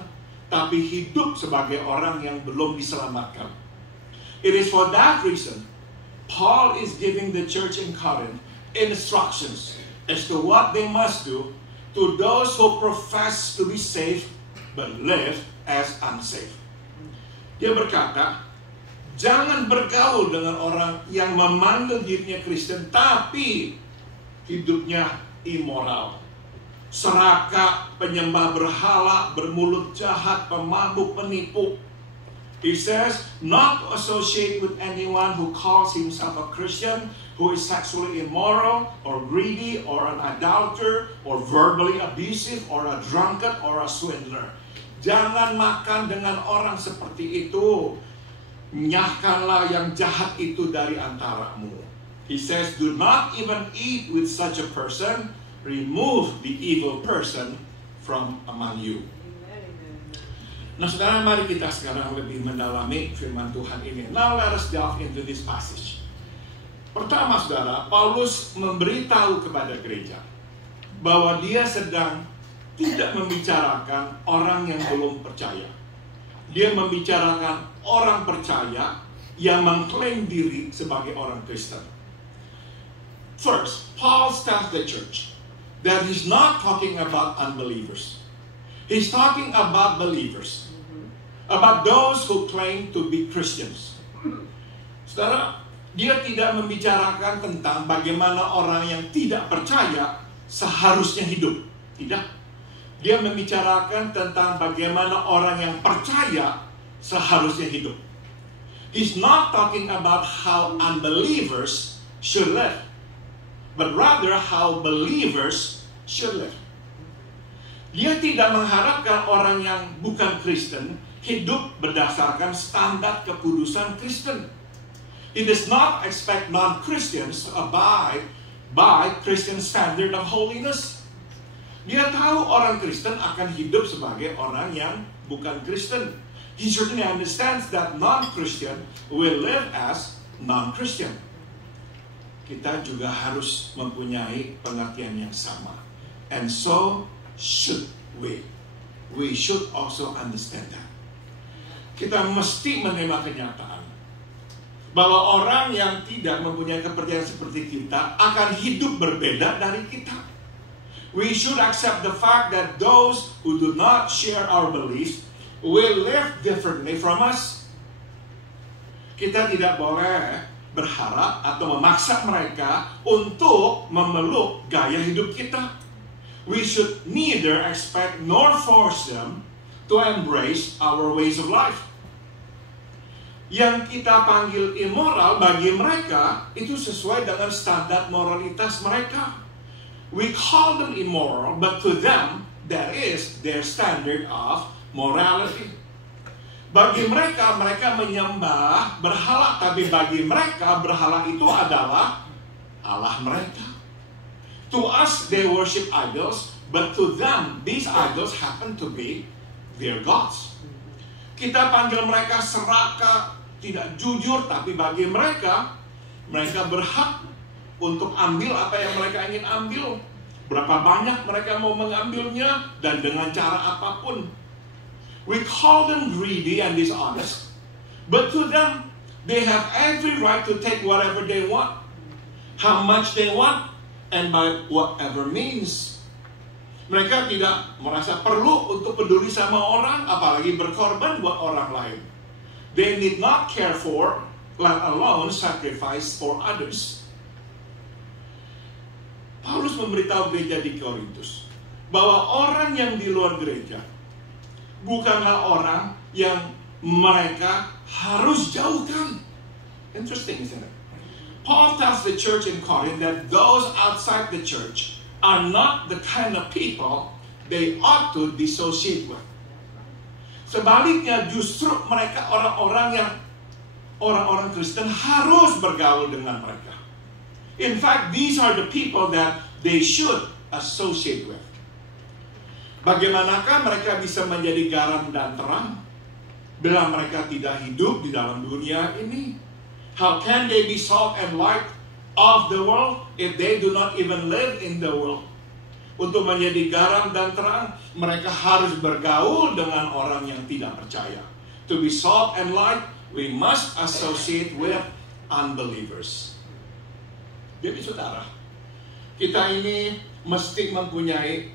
tapi hidup sebagai orang yang belum diselamatkan. It is for that reason Paul is giving the church in Corinth instructions as to what they must do to those who profess to be saved but live as unsafe. Dia berkata, jangan bergaul dengan orang yang memanggil dirinya Kristen tapi hidupnya immoral, serakah, penyembah berhala, bermulut jahat, pemabuk, penipu. He says not to associate with anyone who calls himself a Christian who is sexually immoral or greedy or an idolater or verbally abusive or a drunkard or a swindler. Jangan makan dengan orang seperti itu. Nyahkanlah yang jahat itu dari antaramu. He says, do not even eat with such a person. Remove the evil person from among you. Nah, saudara, mari kita sekarang lebih mendalami firman Tuhan ini. Now let us delve into this passage. Pertama, saudara, Paulus memberitahu kepada gereja bahwa dia sedang tidak membicarakan orang yang belum percaya. Dia membicarakan orang percaya yang mengklaim diri sebagai orang Kristen. First, Paul tells the church that he's not talking about unbelievers. He's talking about believers. About those who claim to be Christians. Saudara, dia tidak membicarakan tentang bagaimana orang yang tidak percaya seharusnya hidup. Tidak. Dia membicarakan tentang bagaimana orang yang percaya seharusnya hidup. He's not talking about how unbelievers should live, but rather how believers should live. Dia tidak mengharapkan orang yang bukan Kristen hidup berdasarkan standar kekudusan Kristen. He does not expect non-Christians to abide by Christian standard of holiness. Dia tahu orang Kristen akan hidup sebagai orang yang bukan Kristen. He certainly understands that non-Christian will live as non-Christian. Kita juga harus mempunyai pengertian yang sama. And so should we. We should also understand that. Kita mesti menerima kenyataan bahwa orang yang tidak mempunyai kepercayaan seperti kita akan hidup berbeda dari kita. We should accept the fact that those who do not share our beliefs will live differently from us. Kita tidak boleh berharap atau memaksa mereka untuk memeluk gaya hidup kita. We should neither expect nor force them to embrace our ways of life. Yang kita panggil immoral bagi mereka itu sesuai dengan standar moralitas mereka. We call them immoral, but to them that is their standard of morality. Bagi mereka, mereka menyembah berhala, tapi bagi mereka berhala itu adalah Allah mereka. To us they worship idols, but to them these idols happen to be their gods. Kita panggil mereka serakah, tidak jujur, tapi bagi mereka, mereka berhak untuk ambil apa yang mereka ingin ambil. Berapa banyak mereka mau mengambilnya dan dengan cara apapun. We call them greedy and dishonest, but to them, they have every right to take whatever they want, how much they want, and by whatever means. Mereka tidak merasa perlu untuk peduli sama orang, apalagi berkorban buat orang lain. They need not care for, let alone sacrifice for others. Paulus memberitahu gereja di Korintus bahwa orang yang di luar gereja bukanlah orang yang mereka harus jauhkan. Interesting, isn't it? Paul tells the church in Corinth that those outside the church are not the kind of people they ought to dissociate with. Sebaliknya justru mereka orang-orang Kristen harus bergaul dengan mereka. In fact, these are the people that they should associate with. Bagaimanakah mereka bisa menjadi garam dan terang bila mereka tidak hidup di dalam dunia ini? How can they be salt and light of the world if they do not even live in the world? Untuk menjadi garam dan terang, mereka harus bergaul dengan orang yang tidak percaya. To be salt and light, we must associate with unbelievers. Jadi saudara, kita ini mesti mempunyai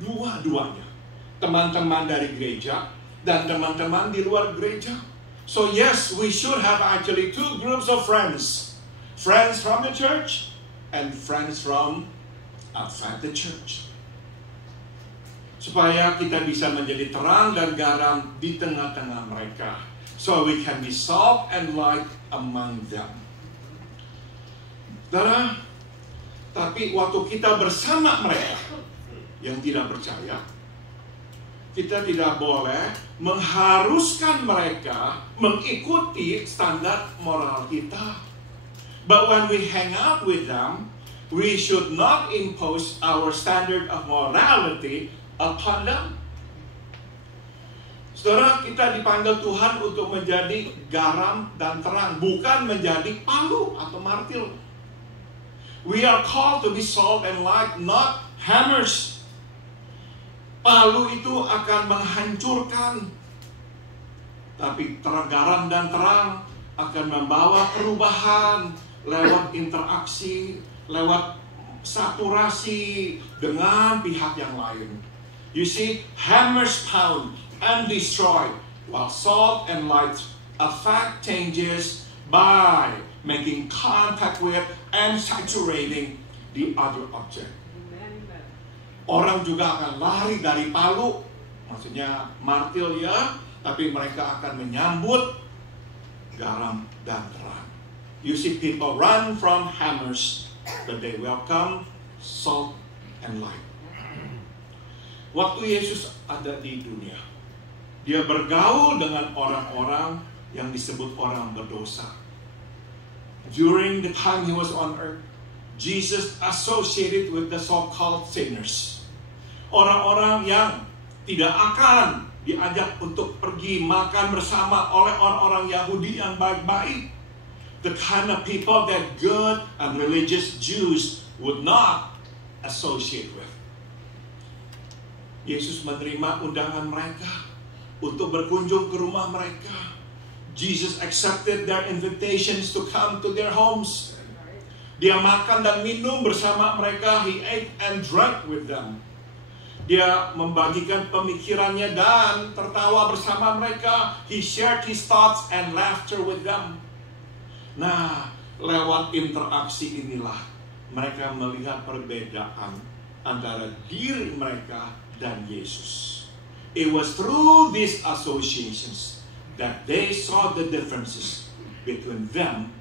dua-duanya. Teman-teman dari gereja dan teman-teman di luar gereja. So yes, we should have actually two groups of friends. Friends from the church and friends from outside the church. Supaya kita bisa menjadi terang dan garam di tengah-tengah mereka. So we can be salt and light among them. Saudara, tapi waktu kita bersama mereka yang tidak percaya, kita tidak boleh mengharuskan mereka mengikuti standar moral kita. But when we hang out with them, we should not impose our standard of morality upon them. Saudara, kita dipanggil Tuhan untuk menjadi garam dan terang, bukan menjadi palu atau martil. We are called to be salt and light, not hammers. Palu itu akan menghancurkan, tapi garam dan terang akan membawa perubahan lewat interaksi, lewat saturasi dengan pihak yang lain. You see, hammers pound and destroy, while salt and light affect changes by making contact with and saturating the other object. Orang juga akan lari dari palu, maksudnya martil ya, tapi mereka akan menyambut garam dan terang. You see, people run from hammers, but they welcome salt and light. Waktu Yesus ada di dunia, dia bergaul dengan orang-orang yang disebut orang berdosa. During the time he was on earth, Jesus associated with the so-called sinners. Orang-orang yang tidak akan diajak untuk pergi makan bersama oleh orang-orang Yahudi yang baik-baik. The kind of people that good and religious Jews would not associate with. Yesus menerima undangan mereka untuk berkunjung ke rumah mereka. Jesus accepted their invitations to come to their homes. Dia makan dan minum bersama mereka. He ate and drank with them. Dia membagikan pemikirannya dan tertawa bersama mereka. He shared his thoughts and laughter with them. Nah, lewat interaksi inilah mereka melihat perbedaan antara diri mereka dan Yesus. It was through these associations that they saw the differences between them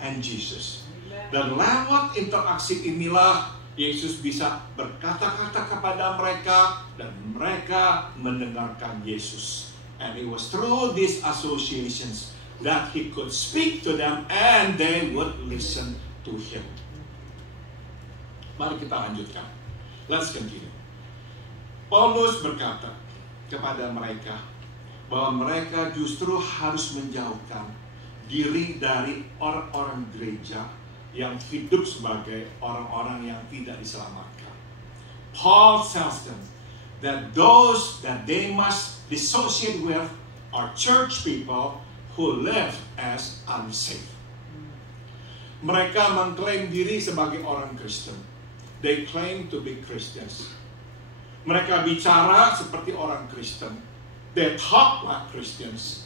and Jesus. Dan lewat interaksi inilah Yesus bisa berkata-kata kepada mereka dan mereka mendengarkan Yesus. And it was through these associations that he could speak to them and they would listen to him. Mari kita lanjutkan. Let's continue. Paulus berkata kepada mereka bahwa mereka justru harus menjauhkan diri dari orang-orang gereja yang hidup sebagai orang-orang yang tidak diselamatkan. Paul tells them that those that they must dissociate with are church people who live as unsafe. Mereka mengklaim diri sebagai orang Kristen. They claim to be Christians. Mereka bicara seperti orang Kristen. They talk like Christians.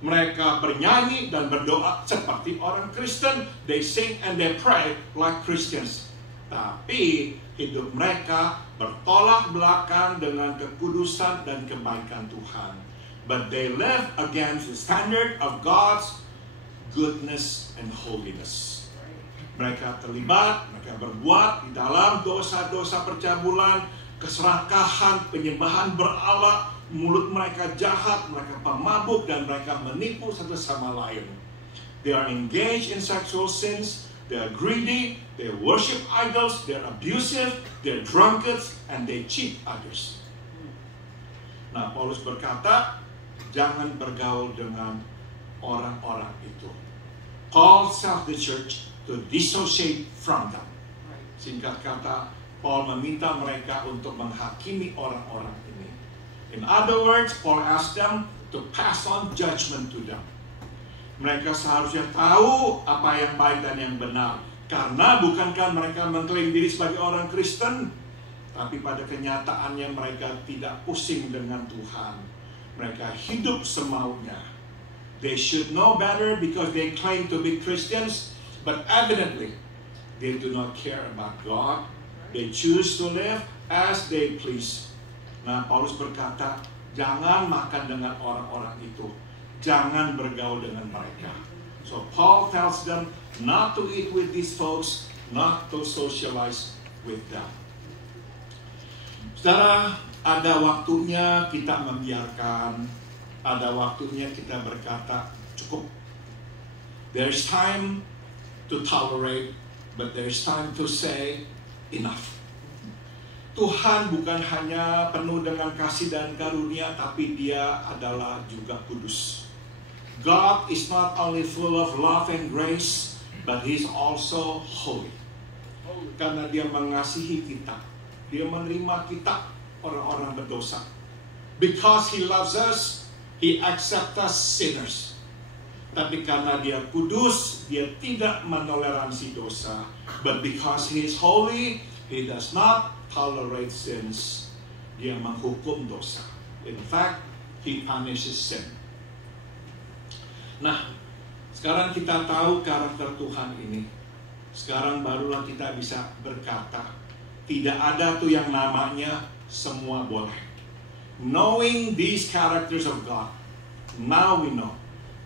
Mereka bernyanyi dan berdoa seperti orang Kristen. They sing and they pray like Christians. Tapi hidup mereka bertolak belakang dengan kekudusan dan kebaikan Tuhan. But they live against the standard of God's goodness and holiness. Mereka terlibat, mereka berbuat di dalam dosa-dosa percabulan, keserakahan, penyembahan berhala. Mulut mereka jahat, mereka pemabuk, dan mereka menipu satu sama lain. They are engaged in sexual sins, they are greedy, they worship idols, they are abusive, they are drunkards, and they cheat others. Nah, Paulus berkata, jangan bergaul dengan orang-orang itu. Paul tells the church to dissociate from them. Singkat kata, Paul meminta mereka untuk menghakimi orang-orang ini. In other words, Paul asked them to pass on judgment to them. Mereka seharusnya tahu apa yang baik dan yang benar. Karena bukankah mereka mengklaim diri sebagai orang Kristen, tapi pada kenyataannya mereka tidak pusing dengan Tuhan. Mereka hidup semaunya. They should know better because they claim to be Christians, but evidently they do not care about God. They choose to live as they please. Nah, Paulus berkata, jangan makan dengan orang-orang itu. Jangan bergaul dengan mereka. So Paul tells them not to eat with these folks, not to socialize with them. Saudara, Ada waktunya kita membiarkan, ada waktunya kita berkata cukup. There's time to tolerate, but there's time to say enough. Tuhan bukan hanya penuh dengan kasih dan karunia, tapi Dia adalah juga kudus. God is not only full of love and grace, but He's also holy. Karena Dia mengasihi kita, Dia menerima kita, orang-orang berdosa. Because He loves us, He accepts us sinners. Tapi karena Dia kudus, Dia tidak menoleransi dosa. But because He is holy, He does not tolerate sins. Dia menghukum dosa. In fact, He punishes sin. Nah, sekarang kita tahu karakter Tuhan ini. Sekarang barulah kita bisa berkata, tidak ada tuh yang namanya semua boleh. Knowing these characters of God, now we know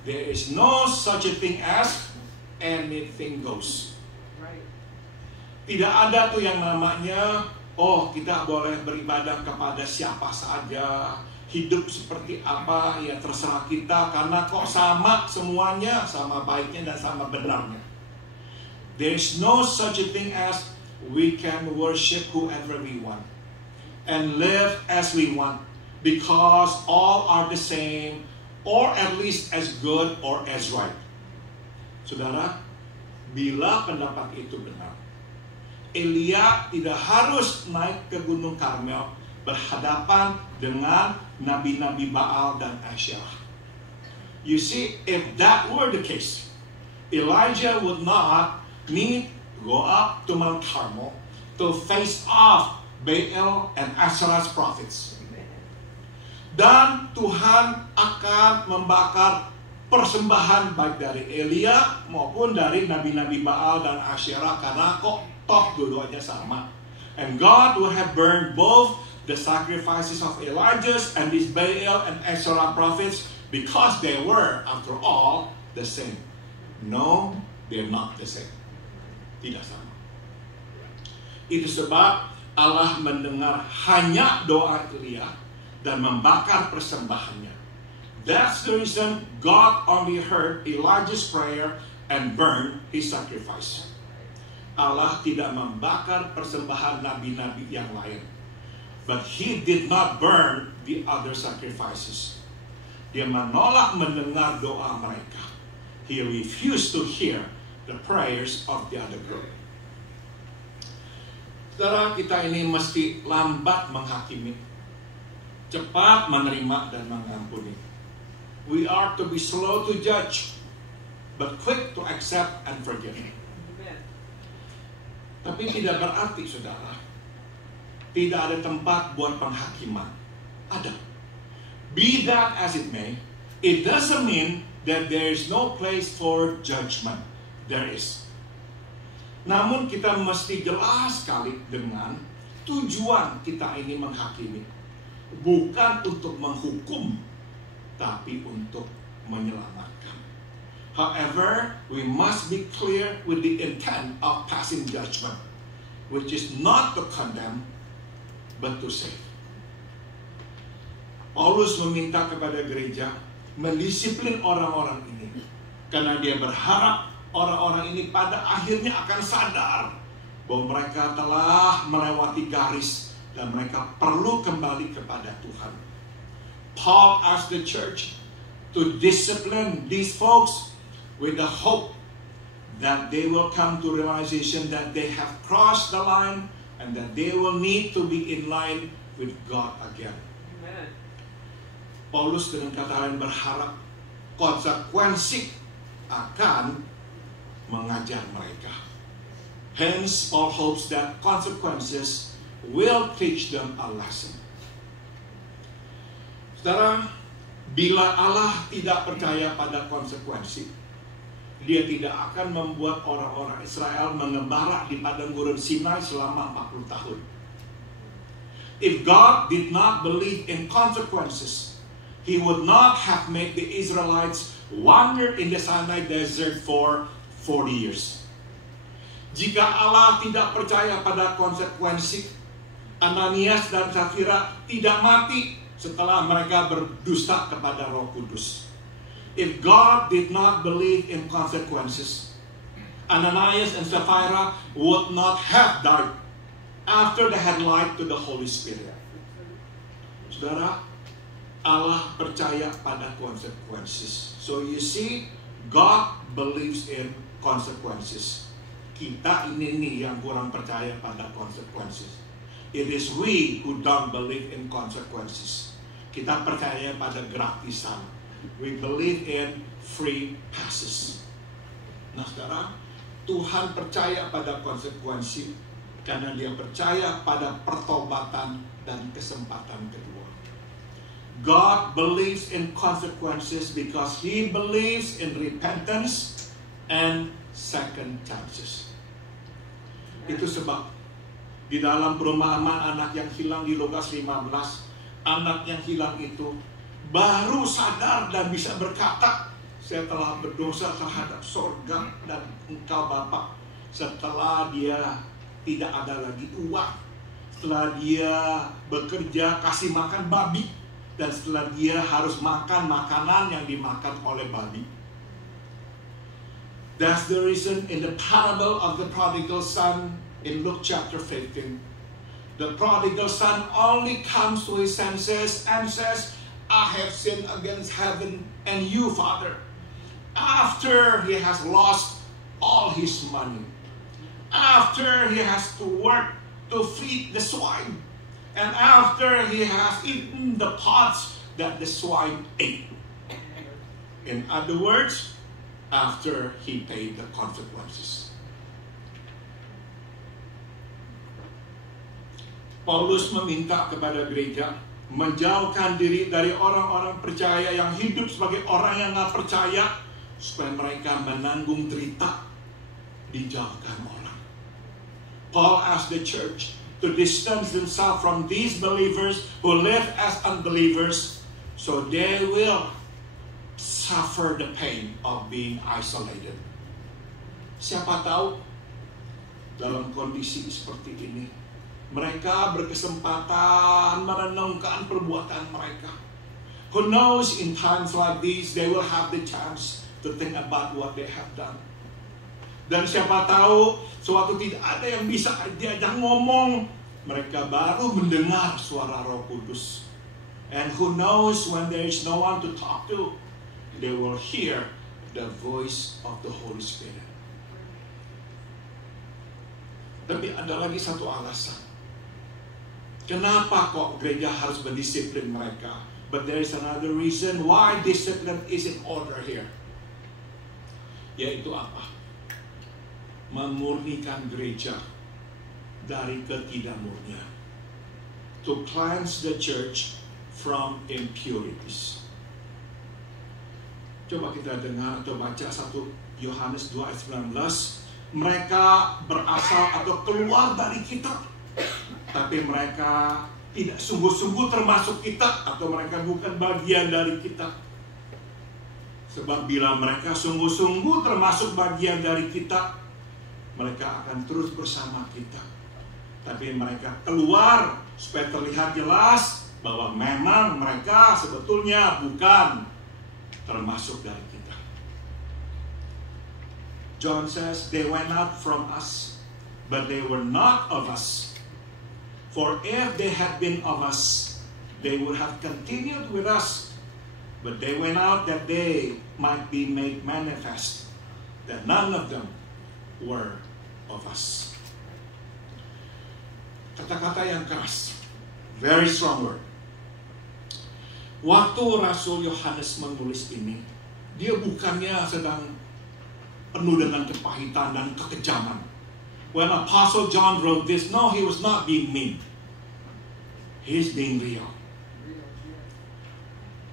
there is no such a thing as anything goes. Tidak ada tuh yang namanya, oh kita boleh beribadah kepada siapa saja, hidup seperti apa, ya terserah kita, karena kok sama semuanya, sama baiknya dan sama benarnya. There is no such a thing as we can worship whoever we want and live as we want, because all are the same, or at least as good or as right. Saudara, bila pendapat itu benar, Elia tidak harus naik ke Gunung Karmel berhadapan dengan nabi-nabi Baal dan Asyerah. You see, if that were the case, Elijah would not need to go up to Mount Carmel to face off Baal and Asherah's prophets. Dan Tuhan akan membakar persembahan baik dari Elia maupun dari nabi-nabi Baal dan Asyerah, karena kok toh dua-duanya sama. And God will have burned both the sacrifices of Elijah and these Baal and Asherah prophets, because they were, after all, the same. No, they're not the same. Tidak sama. Itu sebab Allah mendengar hanya doa Elia dan membakar persembahannya. That's the reason God only heard Elijah's prayer and burned his sacrifice. Allah tidak membakar persembahan nabi-nabi yang lain. But He did not burn the other sacrifices. Dia menolak mendengar doa mereka. He refused to hear the prayers of the other group. Saudara, kita ini mesti lambat menghakimi, cepat menerima dan mengampuni. We are to be slow to judge, but quick to accept and forgive. Tapi tidak berarti, saudara, tidak ada tempat buat penghakiman. Ada. Be that as it may, it doesn't mean that there is no place for judgment. There is. Namun kita mesti jelas sekali dengan tujuan kita ini menghakimi. Bukan untuk menghukum, tapi untuk menyelamatkan. However, we must be clear with the intent of passing judgment, which is not to condemn, but to save. Paulus meminta kepada gereja mendisiplin orang-orang ini, karena dia berharap orang-orang ini pada akhirnya akan sadar bahwa mereka telah melewati garis dan mereka perlu kembali kepada Tuhan. Paul asked the church to discipline these folks with the hope that they will come to realization that they have crossed the line and that they will need to be in line with God again. Amen. Paulus dengan kata lain berharap konsekuensi akan mengajar mereka. Hence, Paul hopes that consequences will teach them a lesson. Saudara, bila Allah tidak percaya pada konsekuensi, Dia tidak akan membuat orang-orang Israel mengembara di padang gurun Sinai selama 40 tahun. If God did not believe in consequences, He would not have made the Israelites wander in the Sinai desert for 40 years. Jika Allah tidak percaya pada konsekuensi, Ananias dan Safira tidak mati setelah mereka berdusta kepada Roh Kudus. If God did not believe in consequences, Ananias and Sapphira would not have died after they had lied to the Holy Spirit. Saudara, Allah percaya pada consequences. So you see, God believes in consequences. Kita ini nih yang kurang percaya pada consequences. It is we who don't believe in consequences. Kita percaya pada gratisan. We believe in free passes. Nah sekarang, Tuhan percaya pada konsekuensi karena dia percaya pada pertobatan dan kesempatan kedua. God believes in consequences because He believes in repentance and second chances. Itu sebab di dalam perumpamaan anak yang hilang di Lukas 15, anak yang hilang itu baru sadar dan bisa berkata, saya telah berdosa terhadap sorga dan engkau Bapa. Setelah dia tidak ada lagi uang, setelah dia bekerja kasih makan babi, dan setelah dia harus makan makanan yang dimakan oleh babi. That's the reason in the parable of the prodigal son in Luke chapter 15, the prodigal son only comes to his senses and says, I have sinned against heaven and you, Father. After he has lost all his money, after he has to work to feed the swine, and after he has eaten the pods that the swine ate. In other words, after he paid the consequences. Paulus meminta kepada gereja menjauhkan diri dari orang-orang percaya yang hidup sebagai orang yang nggak percaya, supaya mereka menanggung derita, dijauhkan orang. Paul asked the church to distance themselves from these believers who live as unbelievers, so they will suffer the pain of being isolated. Siapa tahu dalam kondisi seperti ini, mereka berkesempatan merenungkan perbuatan mereka. Who knows, in times like these, they will have the chance to think about what they have done. Dan siapa tahu, suatu tidak ada yang bisa diajak ngomong, mereka baru mendengar suara Roh Kudus. And who knows, when there is no one to talk to, they will hear the voice of the Holy Spirit. Tapi ada lagi satu alasan. Kenapa kok gereja harus mendisiplin mereka? But there is another reason why discipline is in order here. Yaitu apa? Memurnikan gereja dari ketidakmurnian. To cleanse the church from impurities. Coba kita dengar atau baca 1 Yohanes 2 ayat 19. Mereka berasal atau keluar dari kita, tapi mereka tidak sungguh-sungguh termasuk kita, atau mereka bukan bagian dari kita. Sebab bila mereka sungguh-sungguh termasuk bagian dari kita, mereka akan terus bersama kita. Tapi mereka keluar supaya terlihat jelas bahwa memang mereka sebetulnya bukan termasuk dari kita. John says, they went out from us, but they were not of us. For if they had been of us, they would have continued with us. But they went out that they might be made manifest, that none of them were of us. Kata-kata yang keras, very strong word. Waktu Rasul Yohanes menulis ini, dia bukannya sedang penuh dengan kepahitan dan kekejaman. When Apostle John wrote this, no, he was not being mean. He's being real.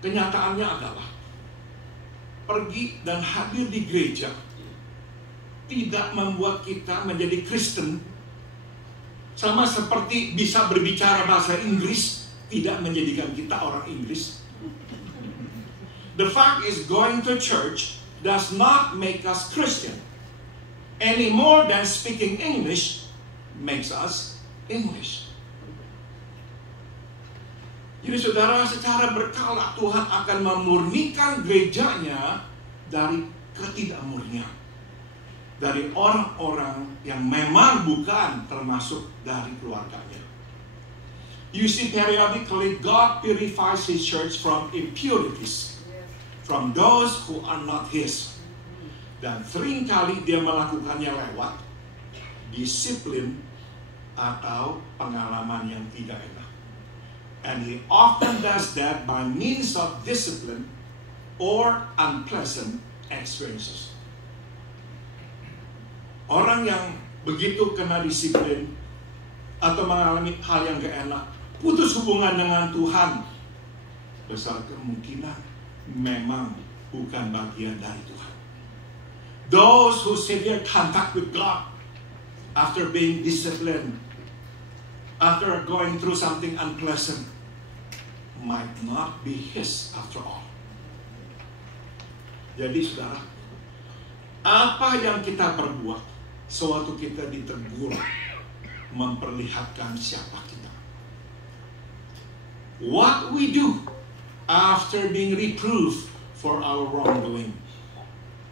Kenyataannya adalah pergi dan hadir di gereja tidak membuat kita menjadi Kristen, sama seperti bisa berbicara bahasa Inggris tidak menjadikan kita orang Inggris. The fact is, going to church does not make us Christian any more than speaking English makes us English. Jadi saudara, secara berkala Tuhan akan memurnikan gerejanya dari ketidakmurnian, dari orang-orang yang memang bukan termasuk dari keluarganya. You see, periodically God purifies His church from impurities, from those who are not His. Dan seringkali Dia melakukannya lewat disiplin atau pengalaman yang tidak enak. And He often does that by means of discipline or unpleasant experiences. Orang yang begitu kena disiplin atau mengalami hal yang gak enak, putus hubungan dengan Tuhan, besar kemungkinan memang bukan bagian dari Tuhan. Those who severe contact with God after being disciplined, after going through something unpleasant, might not be His after all. Jadi saudara, apa yang kita perbuat sewaktu kita ditegur memperlihatkan siapa kita. What we do after being reproved for our wrongdoing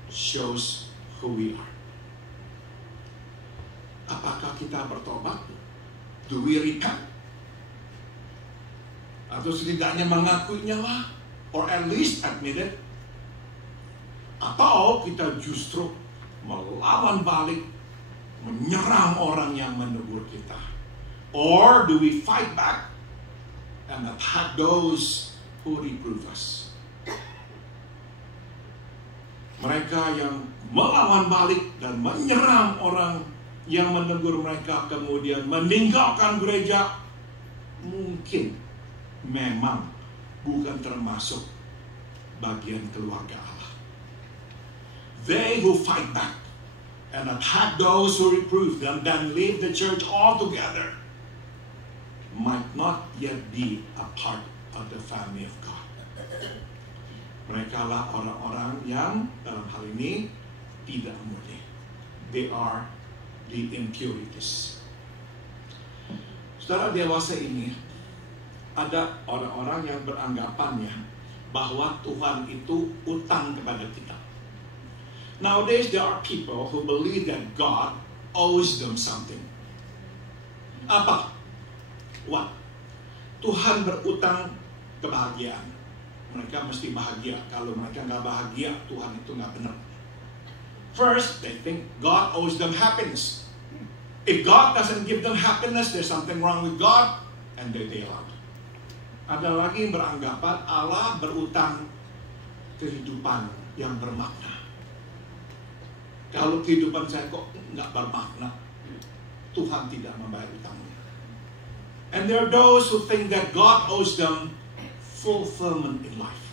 shows who we are. Apakah kita bertobat? Do we repent? Atau setidaknya mengakuinya lah, or at least admit it. Atau kita justru melawan balik, menyerang orang yang menegur kita. Or do we fight back and attack those who reprove us? Mereka yang melawan balik dan menyerang orang yang menegur mereka, kemudian meninggalkan gereja, mungkin memang bukan termasuk bagian keluarga Allah. They who fight back and attack those who reprove them, then leave the church altogether, might not yet be a part of the family of God. Mereka lah orang-orang yang dalam hal ini tidak murni. They are the impurities. Saudara, dewasa ini ada orang-orang yang beranggapannya bahwa Tuhan itu utang kepada kita. Nowadays there are people who believe that God owes them something. Apa? What? Tuhan berutang kebahagiaan. Mereka mesti bahagia. Kalau mereka nggak bahagia, Tuhan itu nggak benar. First, they think God owes them happiness. If God doesn't give them happiness, there's something wrong with God, and they bail out. Ada lagi yang beranggapan Allah berutang kehidupan yang bermakna. Kalau kehidupan saya kok nggak bermakna, Tuhan tidak membayar utangnya. And there are those who think that God owes them fulfillment in life.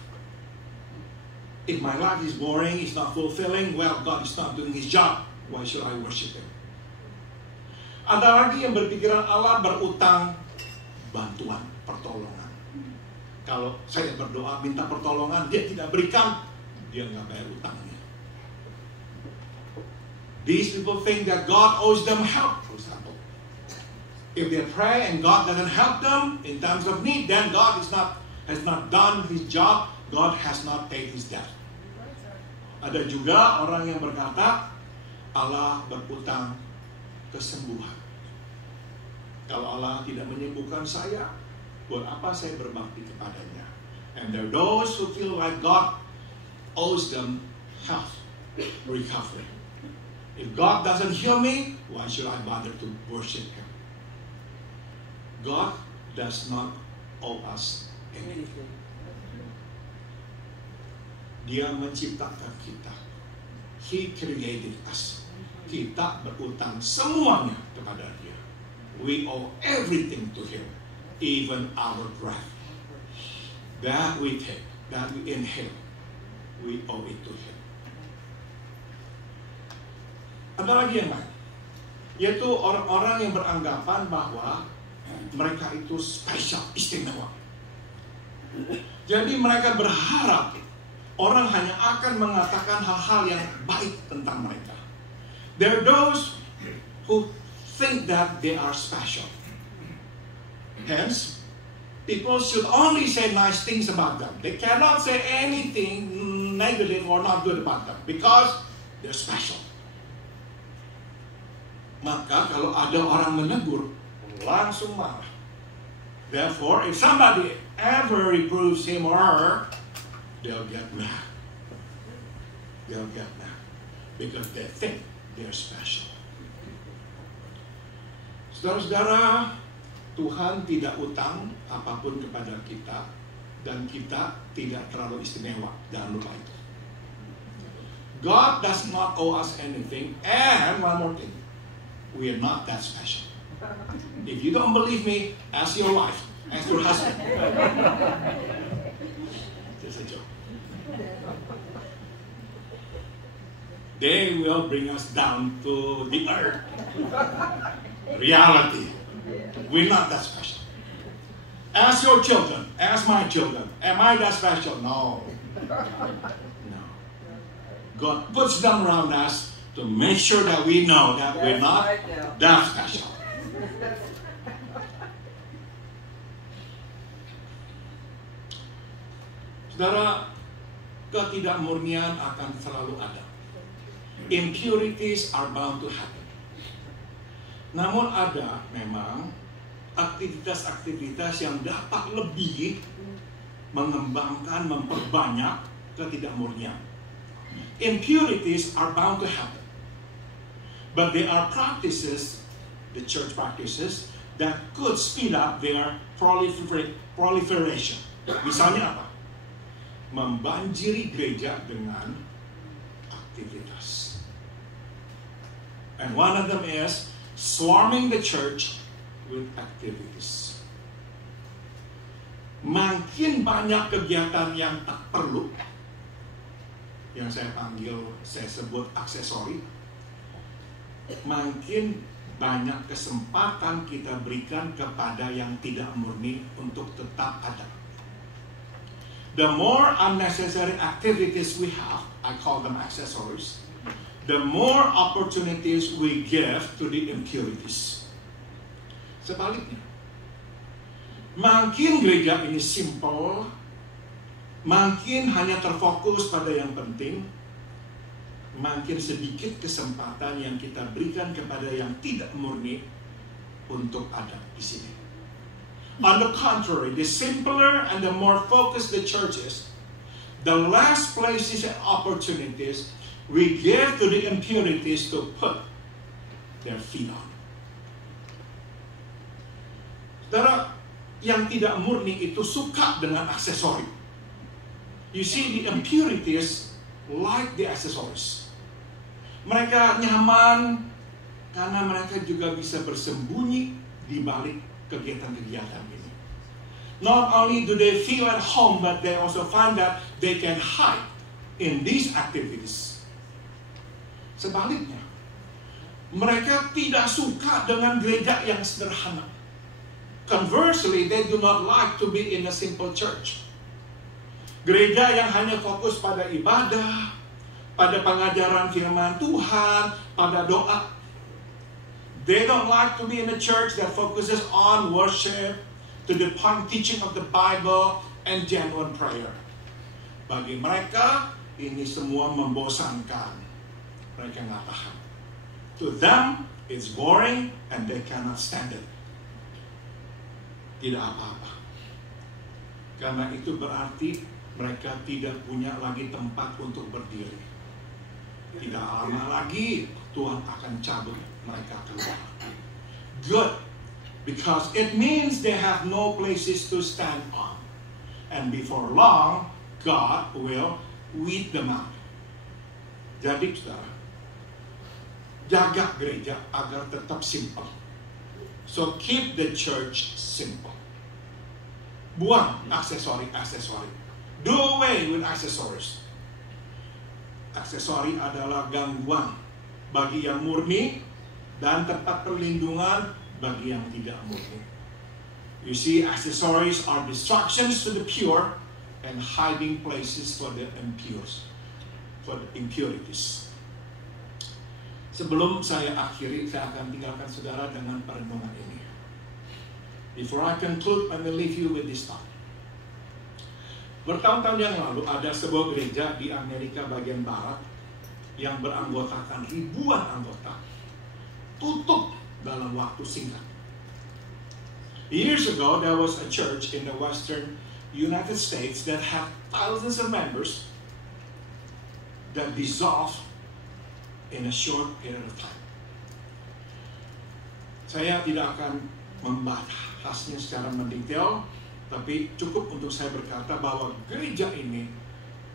If my life is boring, it's not fulfilling, well, God is not doing His job. Why should I worship Him? Ada lagi yang berpikiran Allah berutang bantuan, pertolongan. Kalau saya berdoa minta pertolongan, Dia tidak berikan, Dia nggak bayar utangnya. These people think that God owes them help, for example. If they pray and God doesn't help them in times of need, then God has not done His job. God has not paid His debt. Ada juga orang yang berkata Allah berutang kesembuhan. Kalau Allah tidak menyembuhkan saya, buat apa saya berbakti kepadanya? And there are those who feel like God owes them health, recovery. If God doesn't heal me, why should I bother to worship Him? God does not owe us anything. Dia menciptakan kita. He created us. Kita berutang semuanya kepada Dia. We owe everything to Him, even our breath. That we take, that we inhale, we owe it to Him. Ada lagi yang lain, yaitu orang-orang yang beranggapan bahwa mereka itu spesial, istimewa. Jadi mereka berharap orang hanya akan mengatakan hal-hal yang baik tentang mereka. There are those who think that they are special. Hence, People should only say nice things about them. They cannot say anything negative or not good about them because they're special. Maka kalau ada orang menegur, langsung marah. Therefore, if somebody ever reproves him or her, they'll get mad. They'll get mad because they think they're special. Saudara-saudara, Tuhan tidak utang apapun kepada kita dan kita tidak terlalu istimewa. Jangan lupa itu. God does not owe us anything, and one more thing, we are not that special. If you don't believe me, ask your wife, ask your husband. Just a joke. They will bring us down to the earth. Reality. We're not that special. Ask your children, ask my children, am I that special? No. No. God puts them around us to make sure that we know that we're not that special. Saudara, ketidakmurnian akan selalu ada. Impurities are bound to happen. Namun ada memang aktivitas-aktivitas yang dapat lebih mengembangkan, memperbanyak ketidakmurnian. Impurities are bound to happen. But there are practices, the church practices, that could speed up their proliferation. Misalnya apa? Membanjiri gereja dengan aktivitas. And one of them is swarming the church with activities. Makin banyak kegiatan yang tak perlu, yang saya sebut aksesori, makin banyak kesempatan kita berikan kepada yang tidak murni untuk tetap ada. The more unnecessary activities we have, I call them accessories, the more opportunities we give to the impurities. Sebaliknya, makin gereja ini simple, makin hanya terfokus pada yang penting, makin sedikit kesempatan yang kita berikan kepada yang tidak murni untuk ada di sini. On the contrary, the simpler and the more focused the church is, the less places and opportunities we give to the impurities to put their feet on. Saudara, yang tidak murni itu suka dengan aksesori. You see, the impurities like the accessories. Mereka nyaman karena mereka juga bisa bersembunyi di balik kegiatan-kegiatan ini. Not only do they feel at home, but they also find that they can hide in these activities. Sebaliknya, mereka tidak suka dengan gereja yang sederhana. Conversely, they do not like to be in a simple church. Gereja yang hanya fokus pada ibadah, pada pengajaran firman Tuhan, pada doa. They don't like to be in a church that focuses on worship, to the teaching of the Bible, and genuine prayer. Bagi mereka, ini semua membosankan. Mereka nggak tahan. To them, it's boring and they cannot stand it. Tidak apa-apa. Karena itu berarti mereka tidak punya lagi tempat untuk berdiri. Tidak lama lagi Tuhan akan cabut mereka keluar. Good, because it means they have no places to stand on. And before long, God will weed them out. Jadi saudara, jaga gereja agar tetap simple. So keep the church simple. Buang aksesori-aksesori. Do away with accessories. Aksesori adalah gangguan bagi yang murni dan tempat perlindungan bagi yang tidak murni. You see, accessories are distractions to the pure and hiding places for the impures, for the impurities. Sebelum saya akhiri, saya akan tinggalkan saudara dengan perenungan ini. Before I conclude, let me leave you with this thought. Bertahun-tahun yang lalu ada sebuah gereja di Amerika bagian barat yang beranggotakan ribuan anggota, tutup dalam waktu singkat. Years ago, there was a church in the western United States that had thousands of members that dissolved in a short period of time. Saya tidak akan membahasnya secara mendetail, tapi cukup untuk saya berkata bahwa gereja ini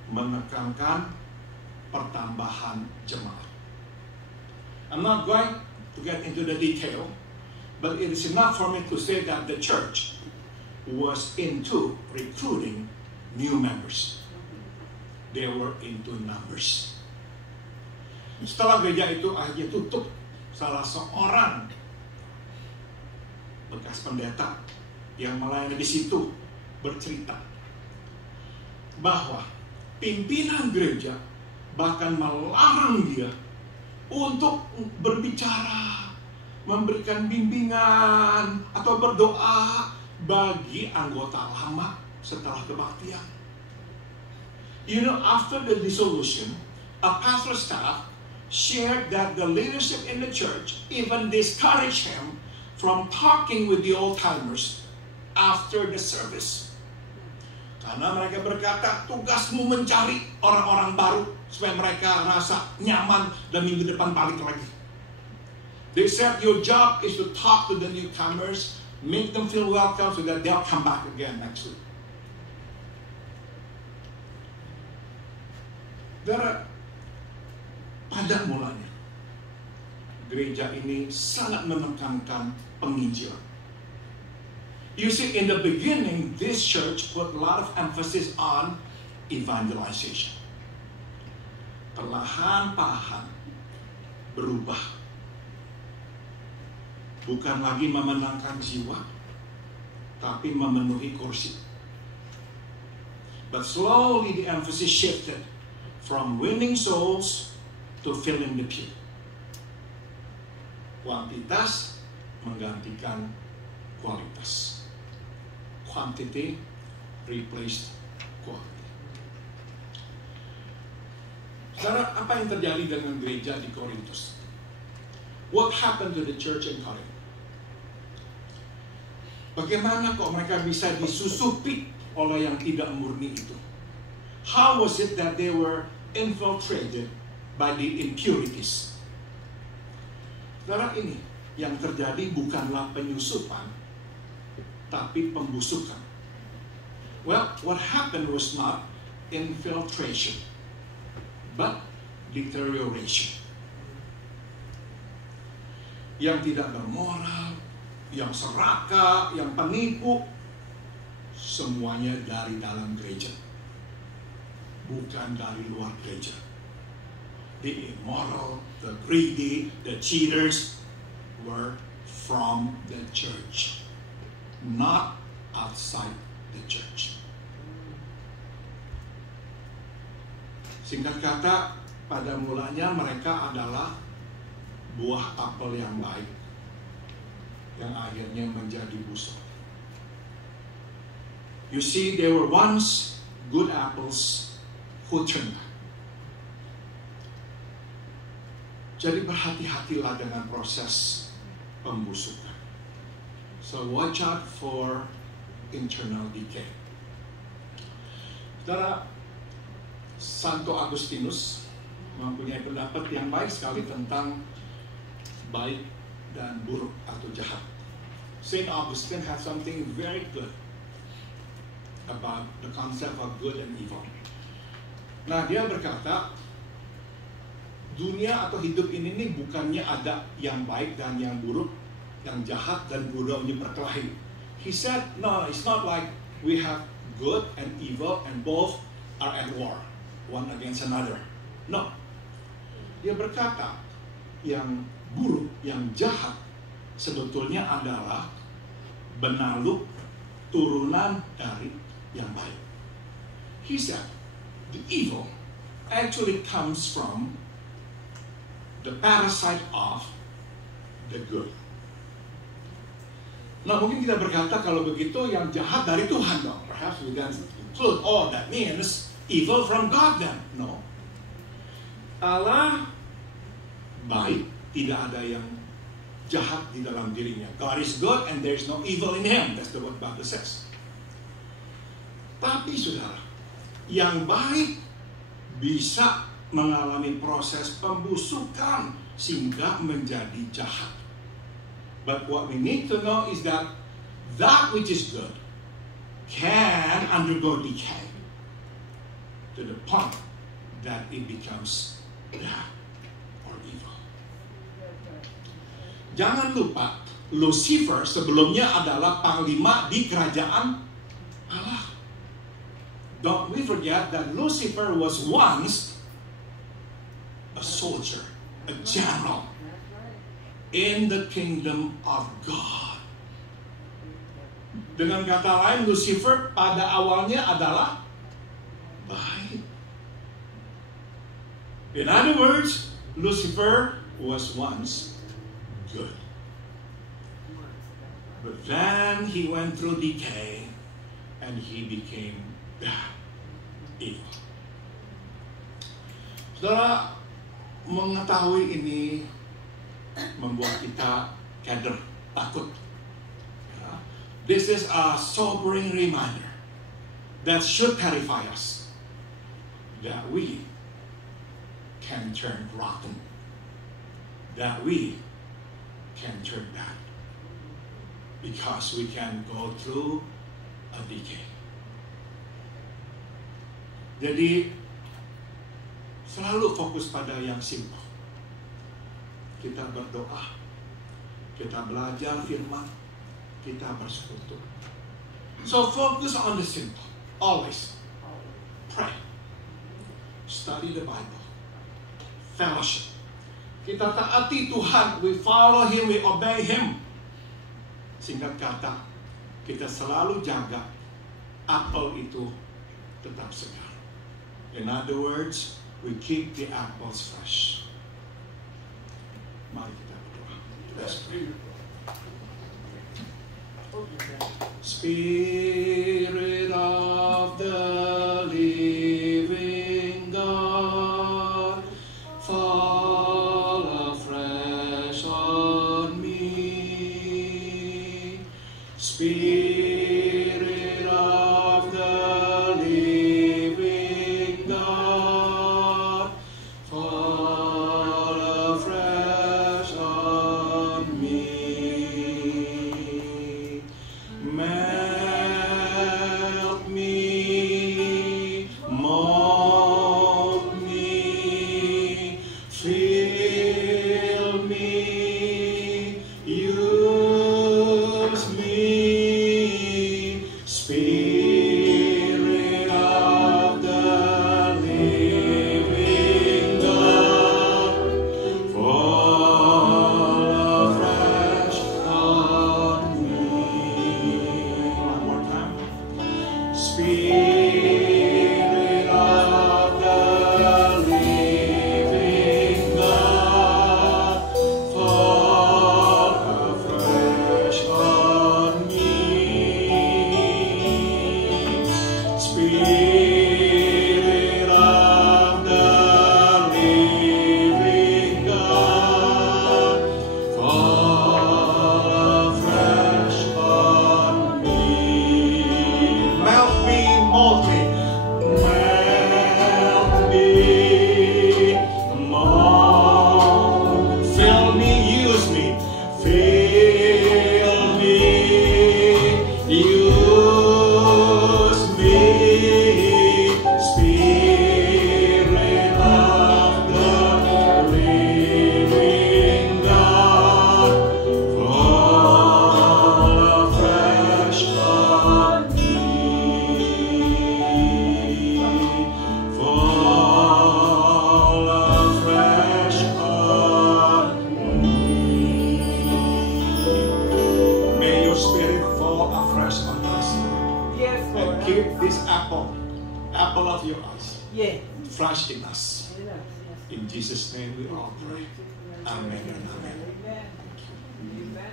menekankan pertambahan jemaat. I'm not going to get into the detail, but it is enough for me to say that the church was into recruiting new members. They were into numbers. Setelah gereja itu akhirnya tutup, salah seorang bekas pendeta yang melayani di situ bercerita bahwa pimpinan gereja bahkan melarang dia untuk berbicara, memberikan bimbingan atau berdoa bagi anggota lama setelah kebaktian. You know, after the dissolution, a pastor staff shared that the leadership in the church even discouraged him from talking with the old-timers after the service. Karena mereka berkata, tugasmu mencari orang-orang baru supaya mereka rasa nyaman dan minggu depan balik lagi. They said your job is to talk to the newcomers, make them feel welcome so that they'll come back again next week. Pada mulanya, gereja ini sangat menekankan penginjilan. You see, in the beginning, this church put a lot of emphasis on evangelization. Perlahan-lahan berubah. Bukan lagi memenangkan jiwa, tapi memenuhi kursi. But slowly the emphasis shifted from winning souls to filling the pew. Kuantitas menggantikan kualitas. Quantity replaced quality. Saudara, apa yang terjadi dengan gereja di Korintus? What happened to the church in Corinth? Bagaimana kok mereka bisa disusupi oleh yang tidak murni itu? How was it that they were infiltrated by the impurities? Saudara, ini yang terjadi bukanlah penyusupan, tapi pembusukan. Well, what happened was not infiltration, but deterioration. Yang tidak bermoral, yang serakah, yang penipu, semuanya dari dalam gereja, bukan dari luar gereja. The immoral, the greedy, the cheaters were from the church, not outside the church. Singkat kata, pada mulanya mereka adalah buah apel yang baik yang akhirnya menjadi busuk. You see, they were once good apples who turned bad. Jadi berhati-hatilah dengan proses pembusukan. So watch out for internal decay. Saudara, Santo Agustinus mempunyai pendapat yang baik sekali tentang baik dan buruk atau jahat. Saint Augustine has something very good about the concept of good and evil. Nah, dia berkata, dunia atau hidup ini bukannya ada yang baik dan yang buruk, yang jahat dan keduanya berkelahi. He said, no, it's not like we have good and evil and both are at war, one against another. No. Dia berkata, yang buruk, yang jahat sebetulnya adalah benalu turunan dari yang baik. He said, the evil actually comes from the parasite of the good. Nah, mungkin kita berkata kalau begitu yang jahat dari Tuhan dong. Perhaps we can conclude, oh, that means evil from God then. No. Allah baik, tidak ada yang jahat di dalam dirinya. God is good and there is no evil in Him. That's what the Bible says. Tapi saudara, yang baik bisa mengalami proses pembusukan sehingga menjadi jahat. But what we need to know is that that which is good can undergo decay to the point that it becomes bad or evil. Jangan lupa, Lucifer sebelumnya adalah panglima di kerajaan Allah. Don't we forget that Lucifer was once a soldier, a general in the kingdom of God. Dengan kata lain, Lucifer pada awalnya adalah baik. In other words, Lucifer was once good. But then he went through decay and he became bad, evil. Saudara, mengetahui ini membuat kita keder, takut. This is a sobering reminder that should terrify us that we can turn rotten, that we can turn bad, because we can go through a decay. Jadi selalu fokus pada yang simpel. Kita berdoa, kita belajar firman, kita bersekutu. So focus on the simple. Always pray, study the Bible, fellowship. Kita taati Tuhan, we follow Him, we obey Him. Singkat kata, kita selalu jaga apel itu tetap segar. In other words, we keep the apples fresh. Mari kita berdoa. Let's pray. Spirit of the living God, fall afresh on me. Spirit of the living God, fall afresh on me. Melt me, mold me, fill me, use me, Spirit of the living God, fall afresh on me. One more time. Spirit of the living God, fall afresh on me. Spirit of the living God, fall afresh on me. Melt me, mold me, mold, fill me, use me, fill me, use me, Spirit of the living God, fall afresh on me, fall afresh on me. May your Spirit fall afresh on us, Lord. Yes, And Lord. keep this apple of your eyes, Yeah. flash in us. In Jesus' name we all pray. Amen and amen. Amen. Amen.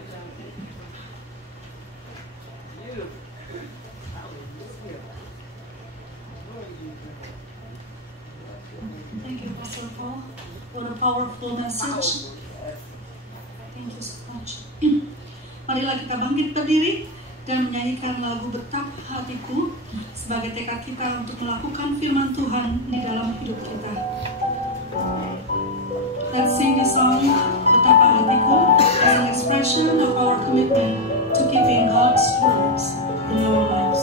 powerful message. Thank you so much. Marilah kita bangkit berdiri dan menyanyikan lagu Betapa Hatiku sebagai tekad kita untuk melakukan firman Tuhan di dalam hidup kita. Let's sing this song, Betapa Hatiku, as an expression of our commitment to keeping God's words in our lives.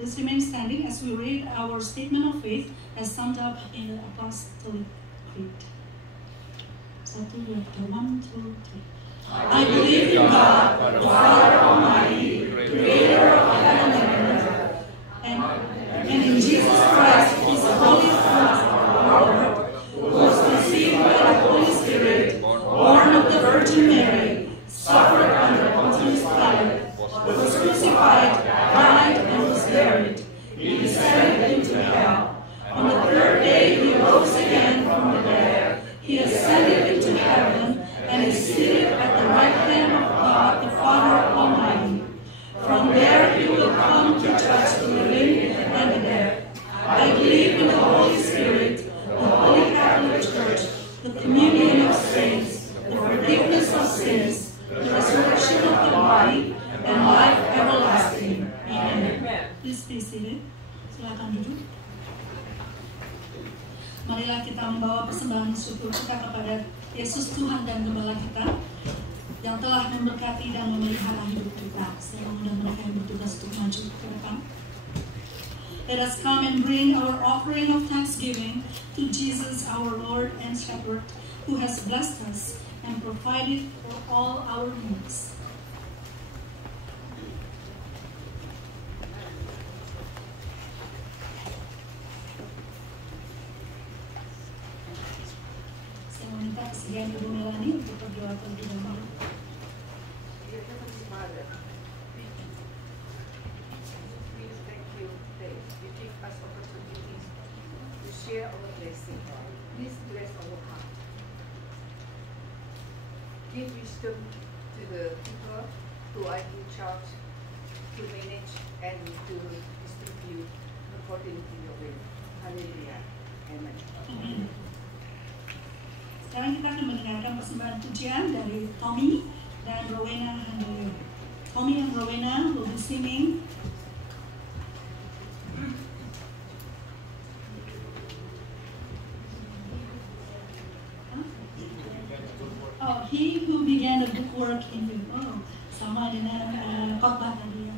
Let's remain standing as we read our statement of faith as summed up in the Apostolic Creed. 1, 2, 3. I believe in God, the Father Almighty, creator of heaven and earth, and in Jesus Christ, His Holy Son, our Lord, who was conceived by the Holy Spirit, born of the Virgin Mary, suffered under Pontius Pilate, was crucified, died, and was buried. He descended into hell. On the third day He rose again from the dead. He ascended into heaven and is seated at the right hand of God the Father Almighty. From there He will come to judge the living and the dead. I believe in the Holy Spirit, the Holy Catholic Church, the communion of saints, the forgiveness of sins, the resurrection of the body, and life everlasting. Amen. Please be seated. Silakan duduk. Marilah kita membawa persembahan syukur kita kepada Yesus Tuhan dan Gembala kita yang telah memberkati dan memelihara hidup kita. Saya mengundang mereka yang bertugas untuk maju ke depan. Let us come and bring our offering of thanksgiving to Jesus, our Lord and Shepherd, who has blessed us and provided for all our needs. Saya meminta kesediaan Ibu Melani untuk berdoa terlebih dahulu. Share our blessing. Please bless our heart. Give wisdom to the people who are in charge to manage and to distribute according to your will. Hallelujah. Amen. Sekarang kita akan mendengarkan persembahan pujian dari Tommy dan Rowena Handoyo. Tommy and Rowena will be singing He who began a good work in you. Oh, sama dengan khotbah tadi ya.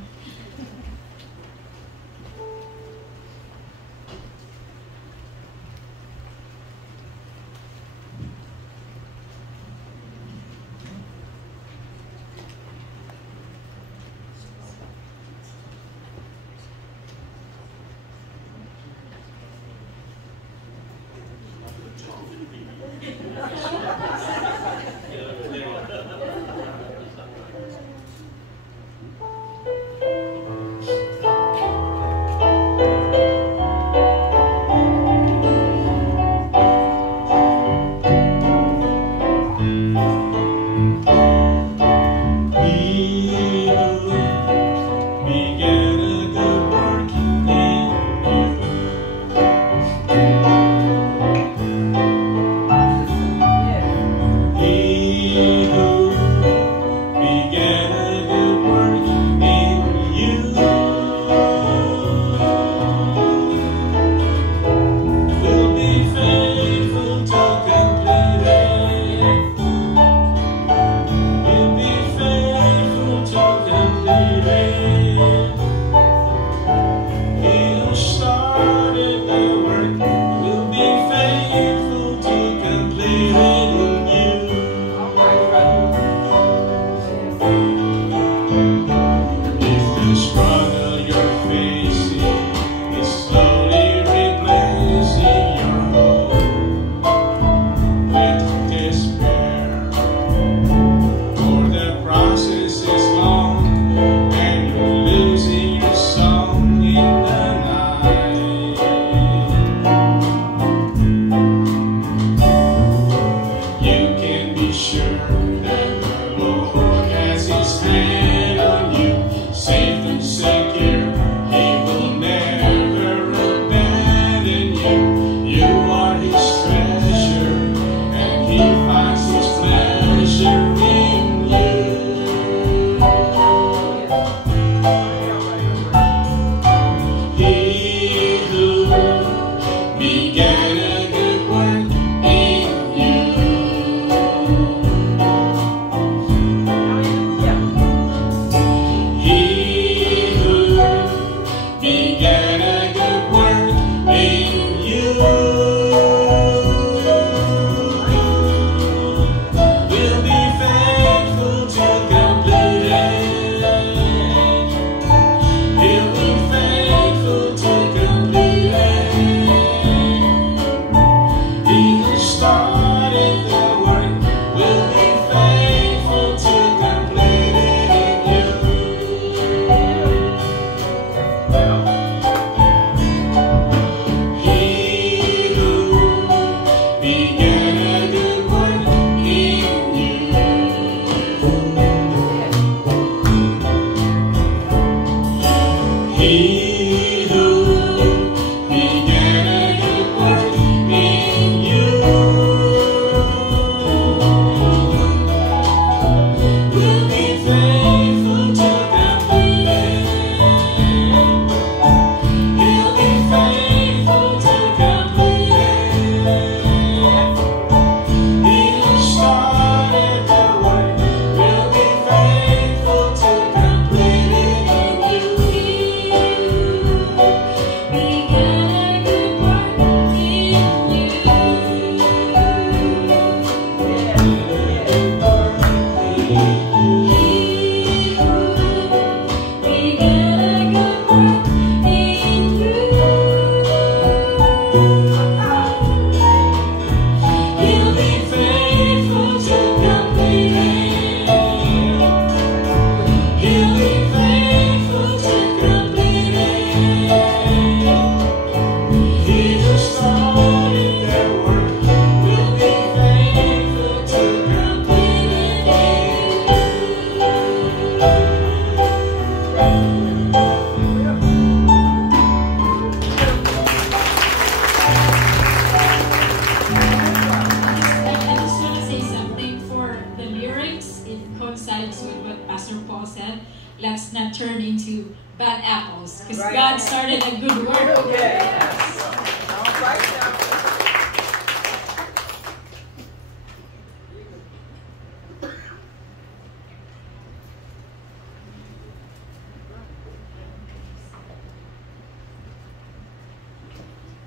let's not turn into bad apples, because Right. God started a good work. Yes. All right now.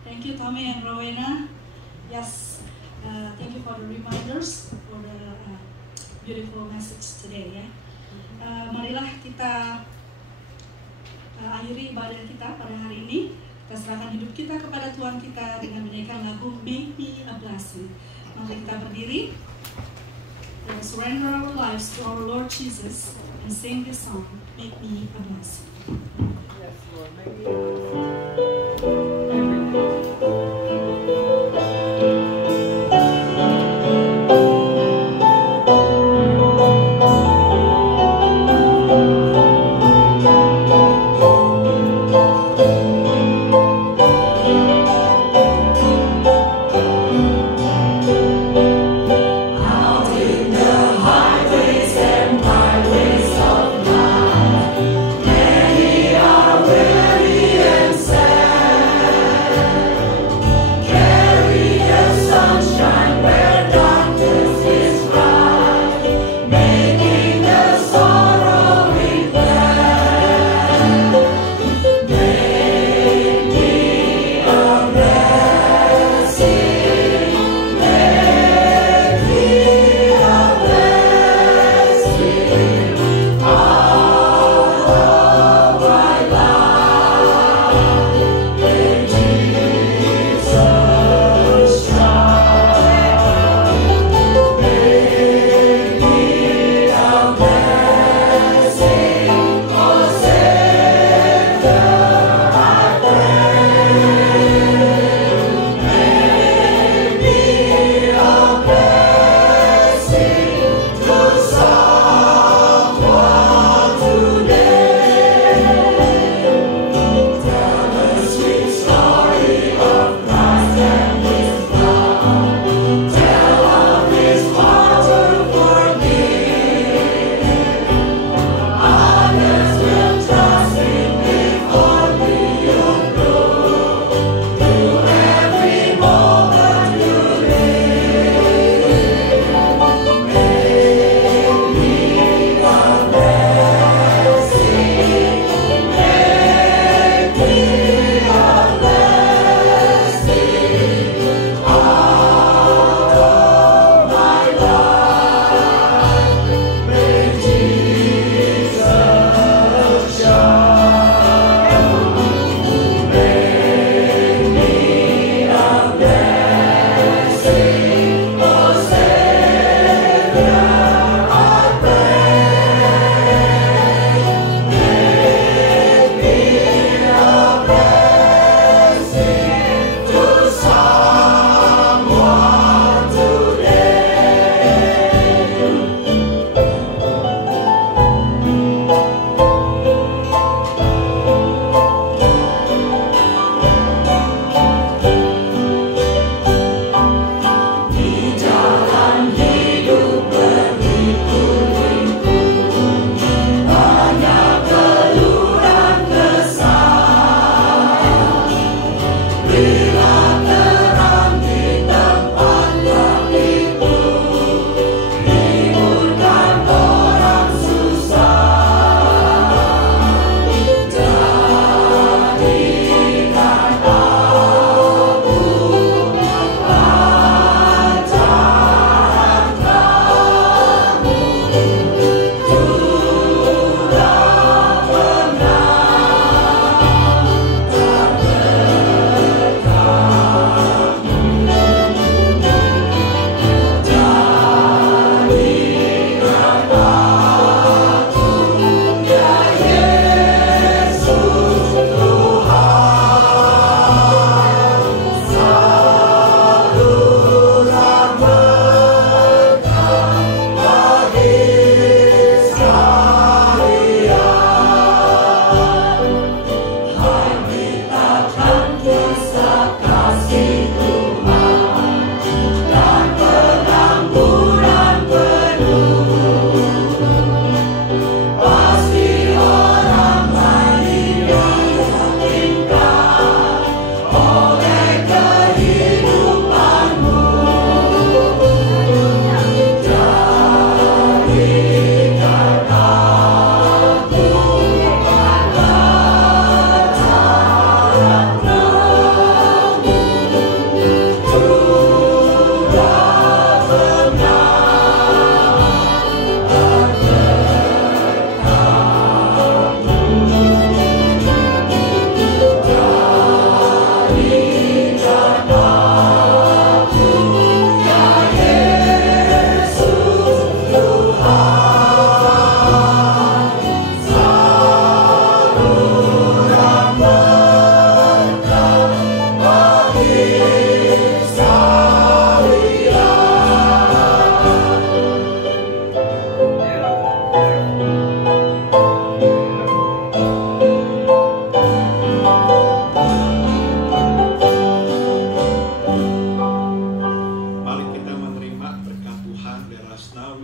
Thank you, Tommy and Rowena. Yes, thank you for the reminders, for the beautiful message today. Ya, marilah kita akhiri ibadah kita pada hari ini. Kita serahkan hidup kita kepada Tuhan kita dengan menyanyikan lagu Make Me a Blessing. Mari kita berdiri and surrender our lives to our Lord Jesus and sing this song, Make Me a Blessing. Yes, Lord. Make me a blessing. Many are weary and sad.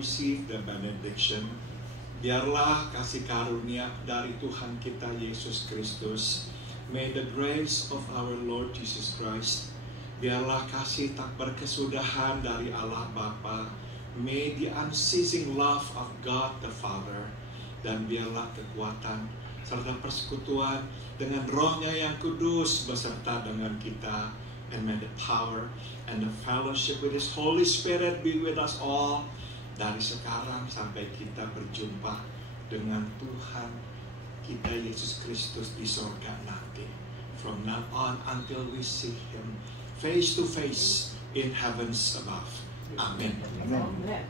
receive the benediction. Biarlah kasih karunia dari Tuhan kita Yesus Kristus. May the grace of our Lord Jesus Christ. Biarlah kasih tak berkesudahan dari Allah Bapa. May the unceasing love of God the Father. Dan biarlah kekuatan serta persekutuan dengan Roh-Nya yang kudus beserta dengan kita. And may the power and the fellowship with His Holy Spirit be with us all. Dari sekarang sampai kita berjumpa dengan Tuhan kita Yesus Kristus di surga nanti. From now on until we see Him face to face in heavens above. Amen. Amen.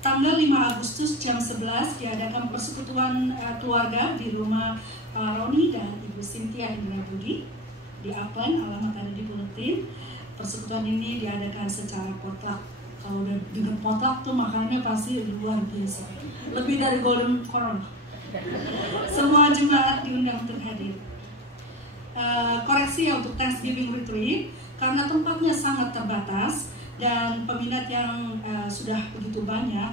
Tanggal 5 Agustus jam 11 diadakan persekutuan keluarga di rumah Roni dan Ibu Cynthia Indra Budi di Upland, alamat ada di buletin. Persekutuan ini diadakan secara potluck. Kalau udah dengar potluck tuh makanannya pasti luar biasa, lebih dari Golden Corral. Semua jemaat diundang untuk hadir. Koreksi ya untuk Thanksgiving Retreat, karena tempatnya sangat terbatas dan peminat yang sudah begitu banyak,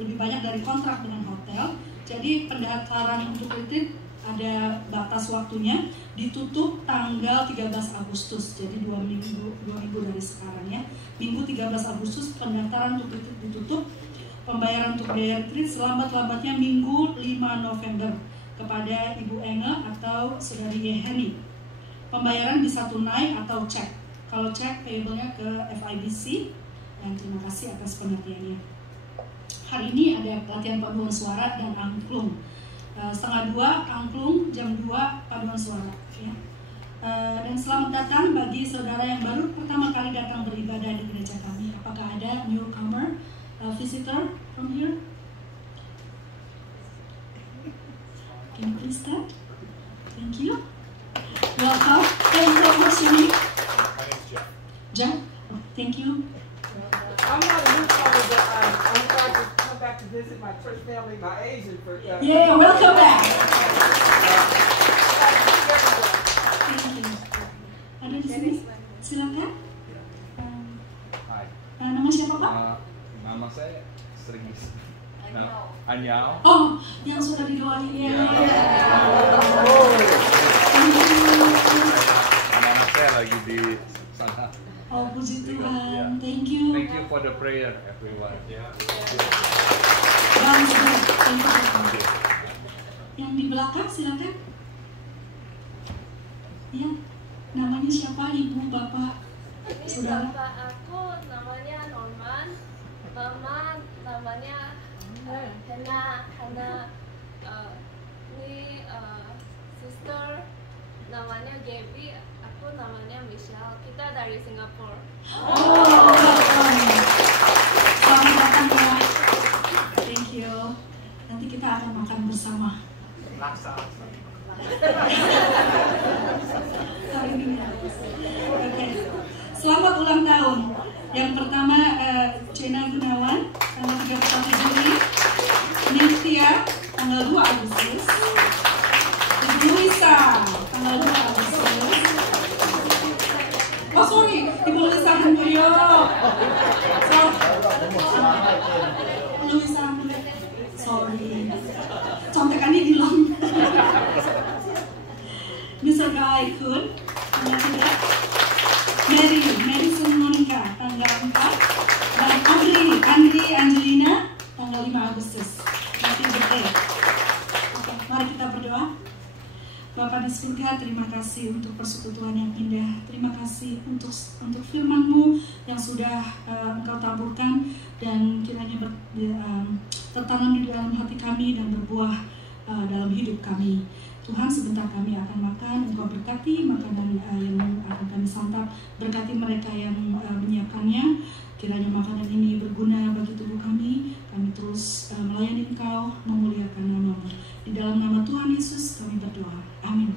lebih banyak dari kontrak dengan hotel. Jadi pendaftaran untuk retreat ada batas waktunya, ditutup tanggal 13 Agustus. Jadi 2 minggu dari sekarang ya. Minggu 13 Agustus pendaftaran untuk retreat ditutup. Pembayaran untuk biaya retreat selambat-lambatnya Minggu 5 November kepada Ibu Engel atau Saudari Yeheni. Pembayaran bisa tunai atau cek. Kalau cek payable-nya ke FIBC, dan terima kasih atas pengertiannya. Hari ini ada pelatihan paduan suara dan angklung. 1:30 angklung, jam 2 paduan suara. Ya. Dan selamat datang bagi saudara yang baru pertama kali datang beribadah di gereja kami. Apakah ada newcomer, visitor from here? Can you please start? Thank you. Welcome. Thank you for sharing. Jack, thank you. I'm not a newcomer, but I'm glad to come back to visit my church family, my Asian church. Yeah, welcome back. Thank you. Ada di sini? Silakan. Hai. Nama siapa Pak? Nama saya sering Anyao. Oh, yang sudah didoain ya. Anak saya lagi di sana. Oh, puji Tuhan. Thank you. Thank you for the prayer, everyone. Thank you. Yang di belakang silakan. Ya, namanya siapa? Ibu, Bapak, Saudara? Bapak aku namanya Norman, Mama namanya Hana, ini sister namanya Gaby, aku namanya Michelle. Kita dari Singapura. Oh, selamat datang ya. Thank you. Nanti kita akan makan bersama. Laksa. Oke. Selamat ulang tahun. Yang pertama Cena Gunawan tanggal 31 Juli, Niftia tanggal 2 Agustus, Ibu Luisa tanggal 2 Agustus. Oh sorry, Ibu Luisa Handoyo. Luisa Handoyo. sorry. Contekannya hilang. Mr. Guy Kun, tanggal 3. Madison Monica, tanggal 4. Dan Andri Angelina, tanggal 5 Agustus. Happy birthday. Oke, mari kita berdoa. Bapa di surga, terima kasih untuk persekutuan yang indah. Terima kasih untuk firman-Mu yang sudah Engkau taburkan dan kiranya tertanam di dalam hati kami dan berbuah dalam hidup kami. Tuhan, sebentar kami akan makan, Engkau berkati makanan yang akan kami santap, berkati mereka yang menyiapkannya. Kiranya makanan ini berguna bagi tubuh kami terus melayani Engkau, memuliakan nama-Mu. Di dalam nama Tuhan Yesus kami berdoa. Amin.